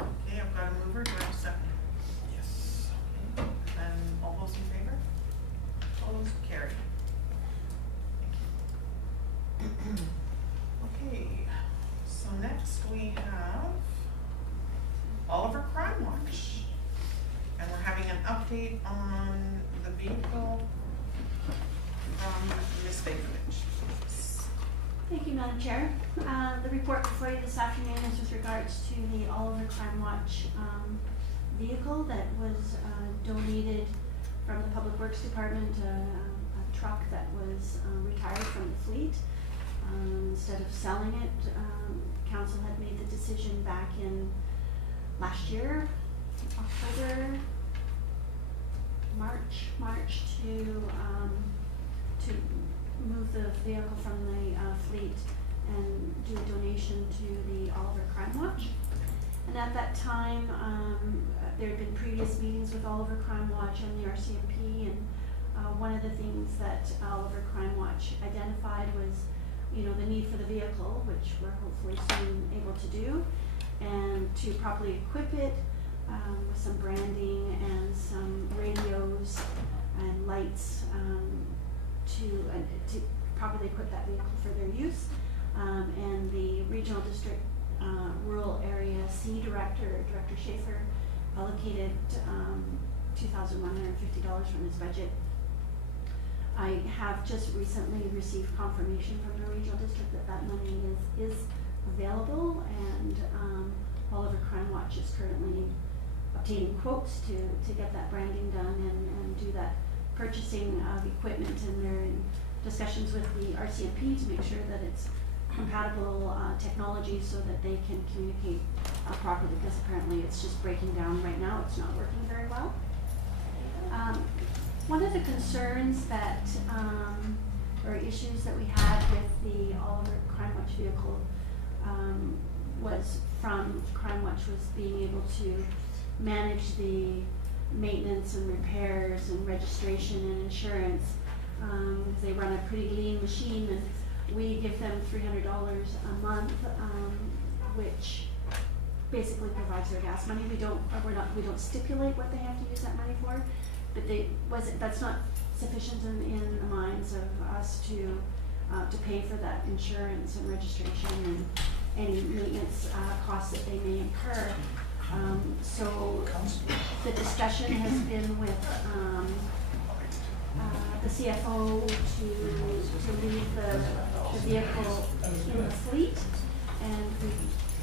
Okay, I've got a mover, do I have a second? Yes. Okay, then all those in favor? All those carried. Thank you. Okay, so next we have Oliver Crime Watch. And we're having an update on the vehicle from Ms. Bakovich. Thank you, Madam Chair. The report before you this afternoon is with regards to the Oliver Crime Watch vehicle that was donated from the Public Works Department, a truck that was retired from the fleet. Instead of selling it, council had made the decision back in last year, October, March to move the vehicle from the fleet and do a donation to the Oliver Crime Watch. And at that time, there had been previous meetings with Oliver Crime Watch and the RCMP, and one of the things that Oliver Crime Watch identified was, you know, the need for the vehicle, which we're hopefully soon able to do, and to properly equip it with some branding and some radios and lights to properly equip that vehicle for their use. And the regional district rural area C director, Director Schaefer, allocated $2,150 from his budget. I have just recently received confirmation from the regional district that that money is available, and Oliver Crime Watch is currently obtaining quotes to get that branding done and do that purchasing of equipment, and they're in discussions with the RCMP to make sure that it's compatible technology so that they can communicate properly, because apparently it's just breaking down right now. It's not working very well. One of the concerns that, or issues that we had with the Oliver Crime Watch vehicle was from Crime Watch was being able to manage the maintenance and repairs and registration and insurance. They run a pretty lean machine, and we give them $300 a month, which basically provides their gas money. We don't stipulate what they have to use that money for, but that's not sufficient in the minds of us to pay for that insurance and registration and any maintenance costs that they may incur. So the discussion has been with the CFO to leave the vehicle in the fleet, and we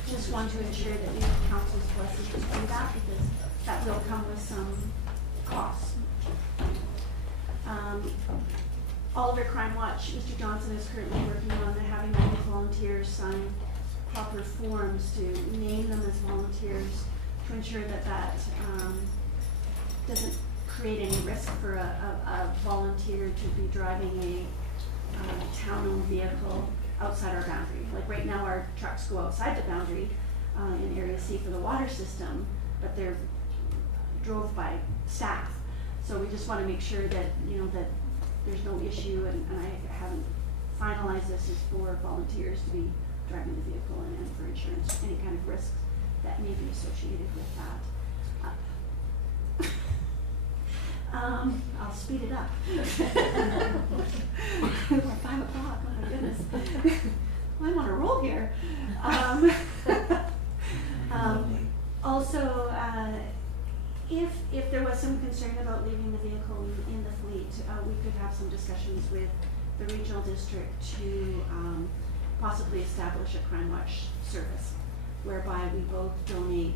just want to ensure that we have council's blessing to do that, because that will come with some costs. Oliver Crime Watch, Mr. Johnson is currently working on having all the volunteers sign proper forms to name them as volunteers, to ensure that doesn't create any risk for a volunteer to be driving a town-owned vehicle outside our boundary. Like right now, our trucks go outside the boundary in Area C for the water system, but they're drove by staff. So we just want to make sure that, you know, that there's no issue, and I haven't finalized this, is for volunteers to be driving the vehicle and for insurance, any kind of risks that may be associated with that. I'll speed it up. We're 5 o'clock, oh my goodness. I'm on a roll here. Also, if there was some concern about leaving the vehicle in the fleet, we could have some discussions with the regional district to possibly establish a Crime Watch service, whereby we both donate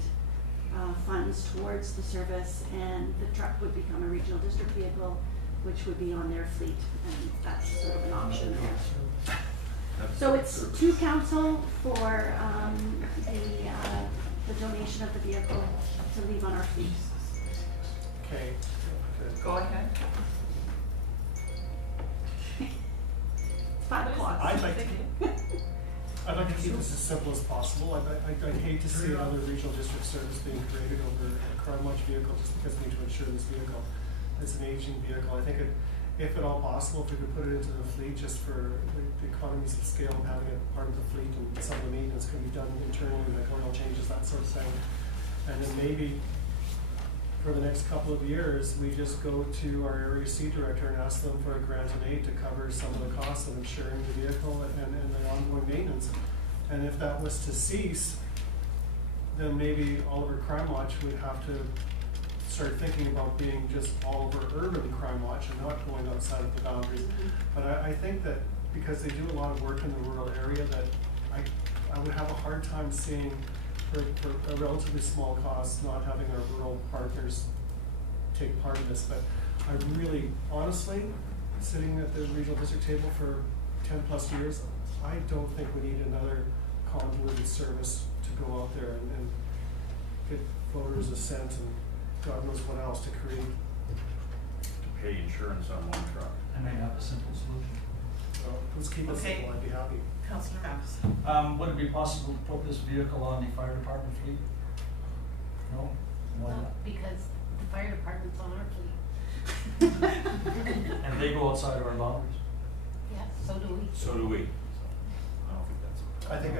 funds towards the service, and the truck would become a regional district vehicle, which would be on their fleet, and that's sort of an option there. So it's to council for the donation of the vehicle to leave on our fleet. Okay, good. Go ahead. It's 5 o'clock. I'd like to keep this as simple as possible. I'd hate to see another regional district service being created over a Crime Watch vehicle just because we need to insure this vehicle. It's an aging vehicle. I think if at all possible, if we could put it into the fleet just for the economies of scale of having it part of the fleet, and some of the maintenance can be done internally, like oil changes, that sort of thing. And then maybe for the next couple of years, we just go to our Area C director and ask them for a grant and aid to cover some of the costs of insuring the vehicle and the ongoing maintenance. And if that was to cease, then maybe Oliver Crime Watch would have to start thinking about being just Oliver Urban Crime Watch and not going outside of the boundaries. But I think that because they do a lot of work in the rural area, that I would have a hard time seeing, for a relatively small cost, not having our rural partners take part in this, but I really, honestly, sitting at the regional district table for 10+ years, I don't think we need another convoluted service to go out there and get voters' assent and God knows what else to create. To pay insurance on one truck. I may have a simple solution. So let's keep it Okay. simple, I'd be happy. Councillor Maps. Would it be possible to put this vehicle on the fire department fleet? No? Why not? Because the fire department's on our fleet. And they go outside our boundaries. Yeah, so do we. So do we. I don't think that's. I think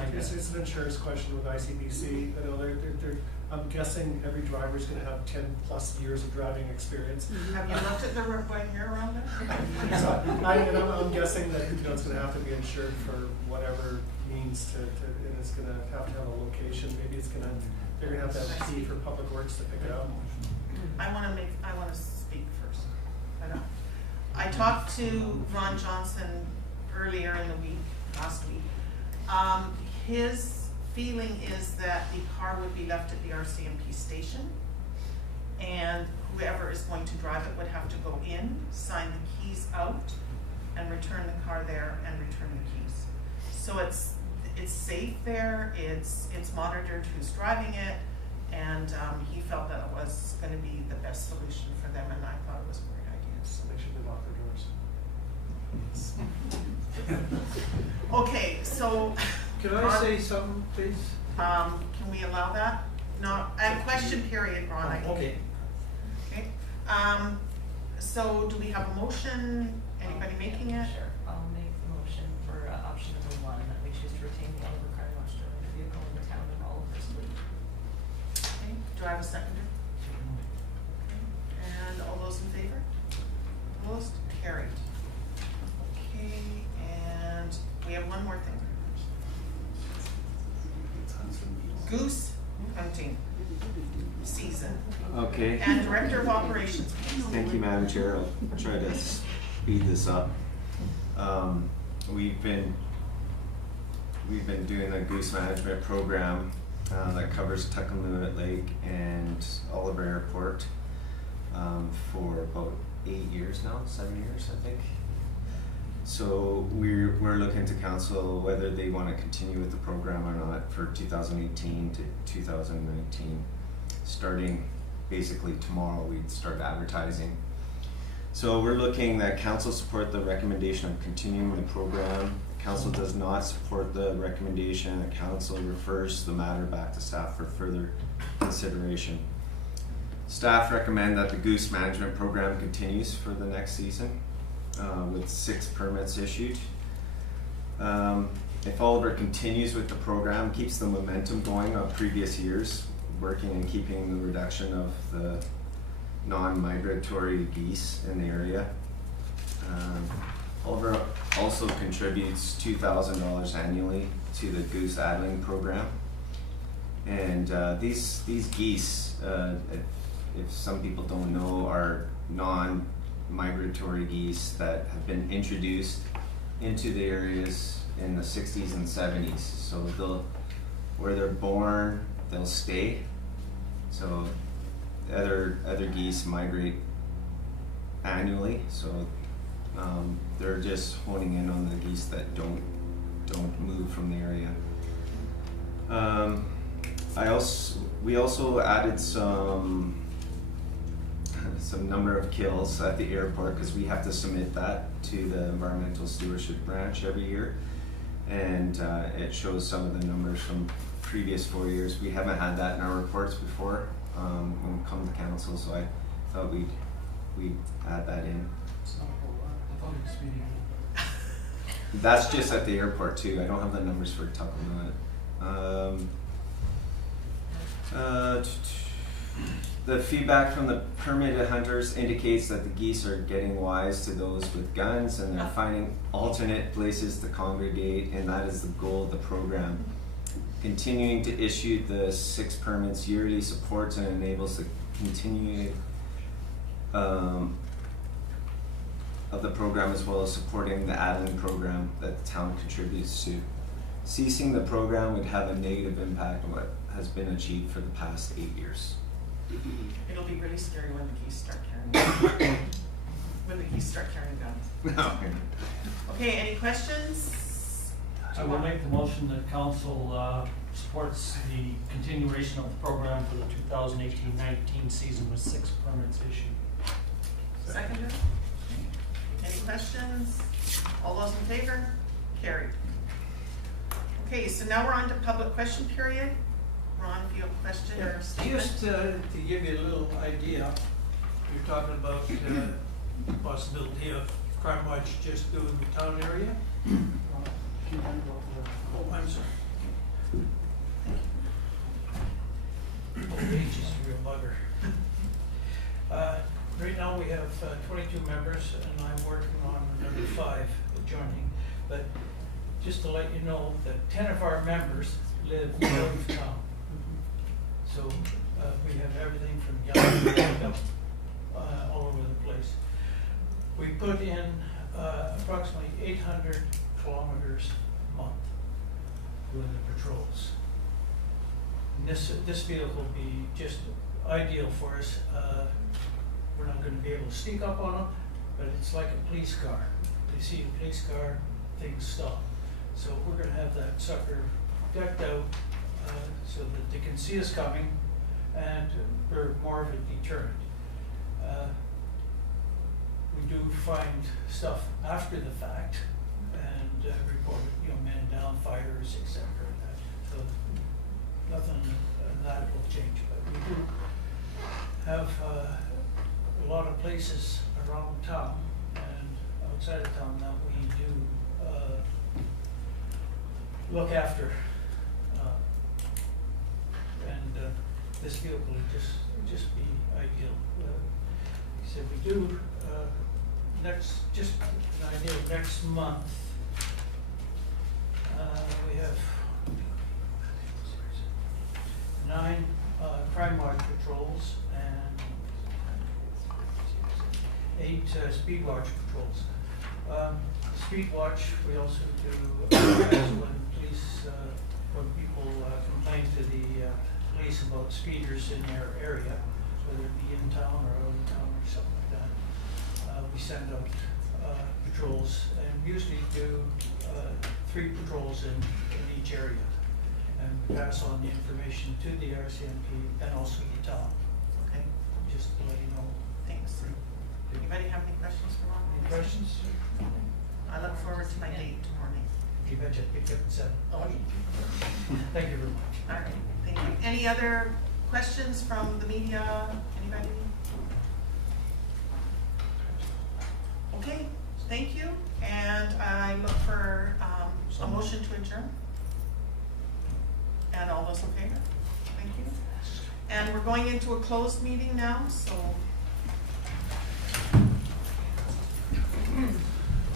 I guess. it's an insurance question with ICBC. You know, I'm guessing every driver's gonna have 10+ years of driving experience. Have you looked at the when you're around it? So I'm guessing that, you know, it's gonna have to be insured for whatever means and it's gonna have to have a location. Maybe they're gonna have to have a key for Public Works to pick it up. I wanna speak first. I talked to Ron Johnson earlier in the week, last week. His feeling is that the car would be left at the RCMP station, and whoever is going to drive it would have to go in, sign the keys out, and return the car there and return the keys. So it's safe there, it's monitored who's driving it, and he felt that it was gonna be the best solution for them, and I thought it was a great idea. So make sure they lock their doors. Okay, so. Can I say something, please? Can we allow that? No, question period, Ron. I can- Okay. Okay, so do we have a motion? Anybody making it? Sure, I'll make the motion for option number 1, that we choose to retain the Oliver Car Wash driver vehicle in the town and all of this fleet. Okay, do I have a seconder? Okay, and all those in favor? Opposed? Carried. Okay, and we have one more thing. Goose hunting season. Okay. And Director of Operations. Thank you, Madam Chair. I'll try to speed this up. We've been doing a goose management program that covers Tuckanuit Lake and Oliver Airport for about 8 years now, 7 years, I think. So we're looking to council whether they want to continue with the program or not for 2018 to 2019. Starting basically tomorrow, we'd start advertising. So we're looking that council support the recommendation of continuing the program. Council does not support the recommendation. The council refers the matter back to staff for further consideration. Staff recommend that the goose management program continues for the next season. With 6 permits issued. If Oliver continues with the program, keeps the momentum going of previous years, working and keeping the reduction of the non-migratory geese in the area. Oliver also contributes $2,000 annually to the goose addling program. And these geese, if some people don't know, are non-migratory geese that have been introduced into the areas in the 60s and 70s. So where they're born, they'll stay. So other geese migrate annually. So they're just honing in on the geese that don't move from the area. We also added some number of kills at the airport because we have to submit that to the environmental stewardship branch every year, and it shows some of the numbers from previous 4 years. We haven't had that in our reports before when we come to council, so I thought we'd add that in. It's not a whole lot. I thought it was speeding. That's just at the airport too. I don't have the numbers for Tuckanuit. The feedback from the permitted hunters indicates that the geese are getting wise to those with guns and they're finding alternate places to congregate, and that is the goal of the program. Continuing to issue the 6 permits yearly supports and enables the continuing of the program, as well as supporting the addling program that the town contributes to. Ceasing the program would have a negative impact on what has been achieved for the past 8 years. It'll be really scary when the geese start carrying when the geese start carrying guns. Okay, any questions? I will make the motion that council supports the continuation of the program for the 2018-19 season with 6 permits issued. Seconder? Any questions? All those in favor? Carried. Okay, so now we're on to public question period. Ron, if you have a question or statement? Just to give you a little idea, you're talking about the possibility of Crime Watch just doing the town area. Oh, I'm sorry. Old age is a real bugger. Right now we have 22 members and I'm working on another 5 joining. But just to let you know that 10 of our members live out of town. So we have everything from young to old, all over the place. We put in approximately 800 kilometers a month doing the patrols. And this vehicle will be just ideal for us. We're not going to be able to sneak up on them, but it's like a police car. They see a police car, things stop. So we're going to have that sucker decked out so that they can see us coming, and we're more of a deterrent. We do find stuff after the fact and report, men down, fires, etc. So nothing that will change, but we do have a lot of places around town and outside of town that we do look after, and this vehicle would just be ideal. Like I said, we do just an idea of next month. We have 9 Crime Watch patrols and 8 Speed Watch patrols. Speed Watch, we also do when police, when people complain to the police about speeders in their area, whether it be in town or out of town or something like that. We send out patrols and usually do 3 patrols in each area and pass on the information to the RCMP and also the town. Okay, Just to let you know. thanks. Anybody have any questions for Ron? Any questions? I look forward to my date tomorrow night. You betcha, pick up at 7. Oh, Thank you very much. all right, thank you. Any other questions from the media? Anybody? Okay, thank you, and I look for a motion to adjourn. And all those in favor? Thank you. And we're going into a closed meeting now, so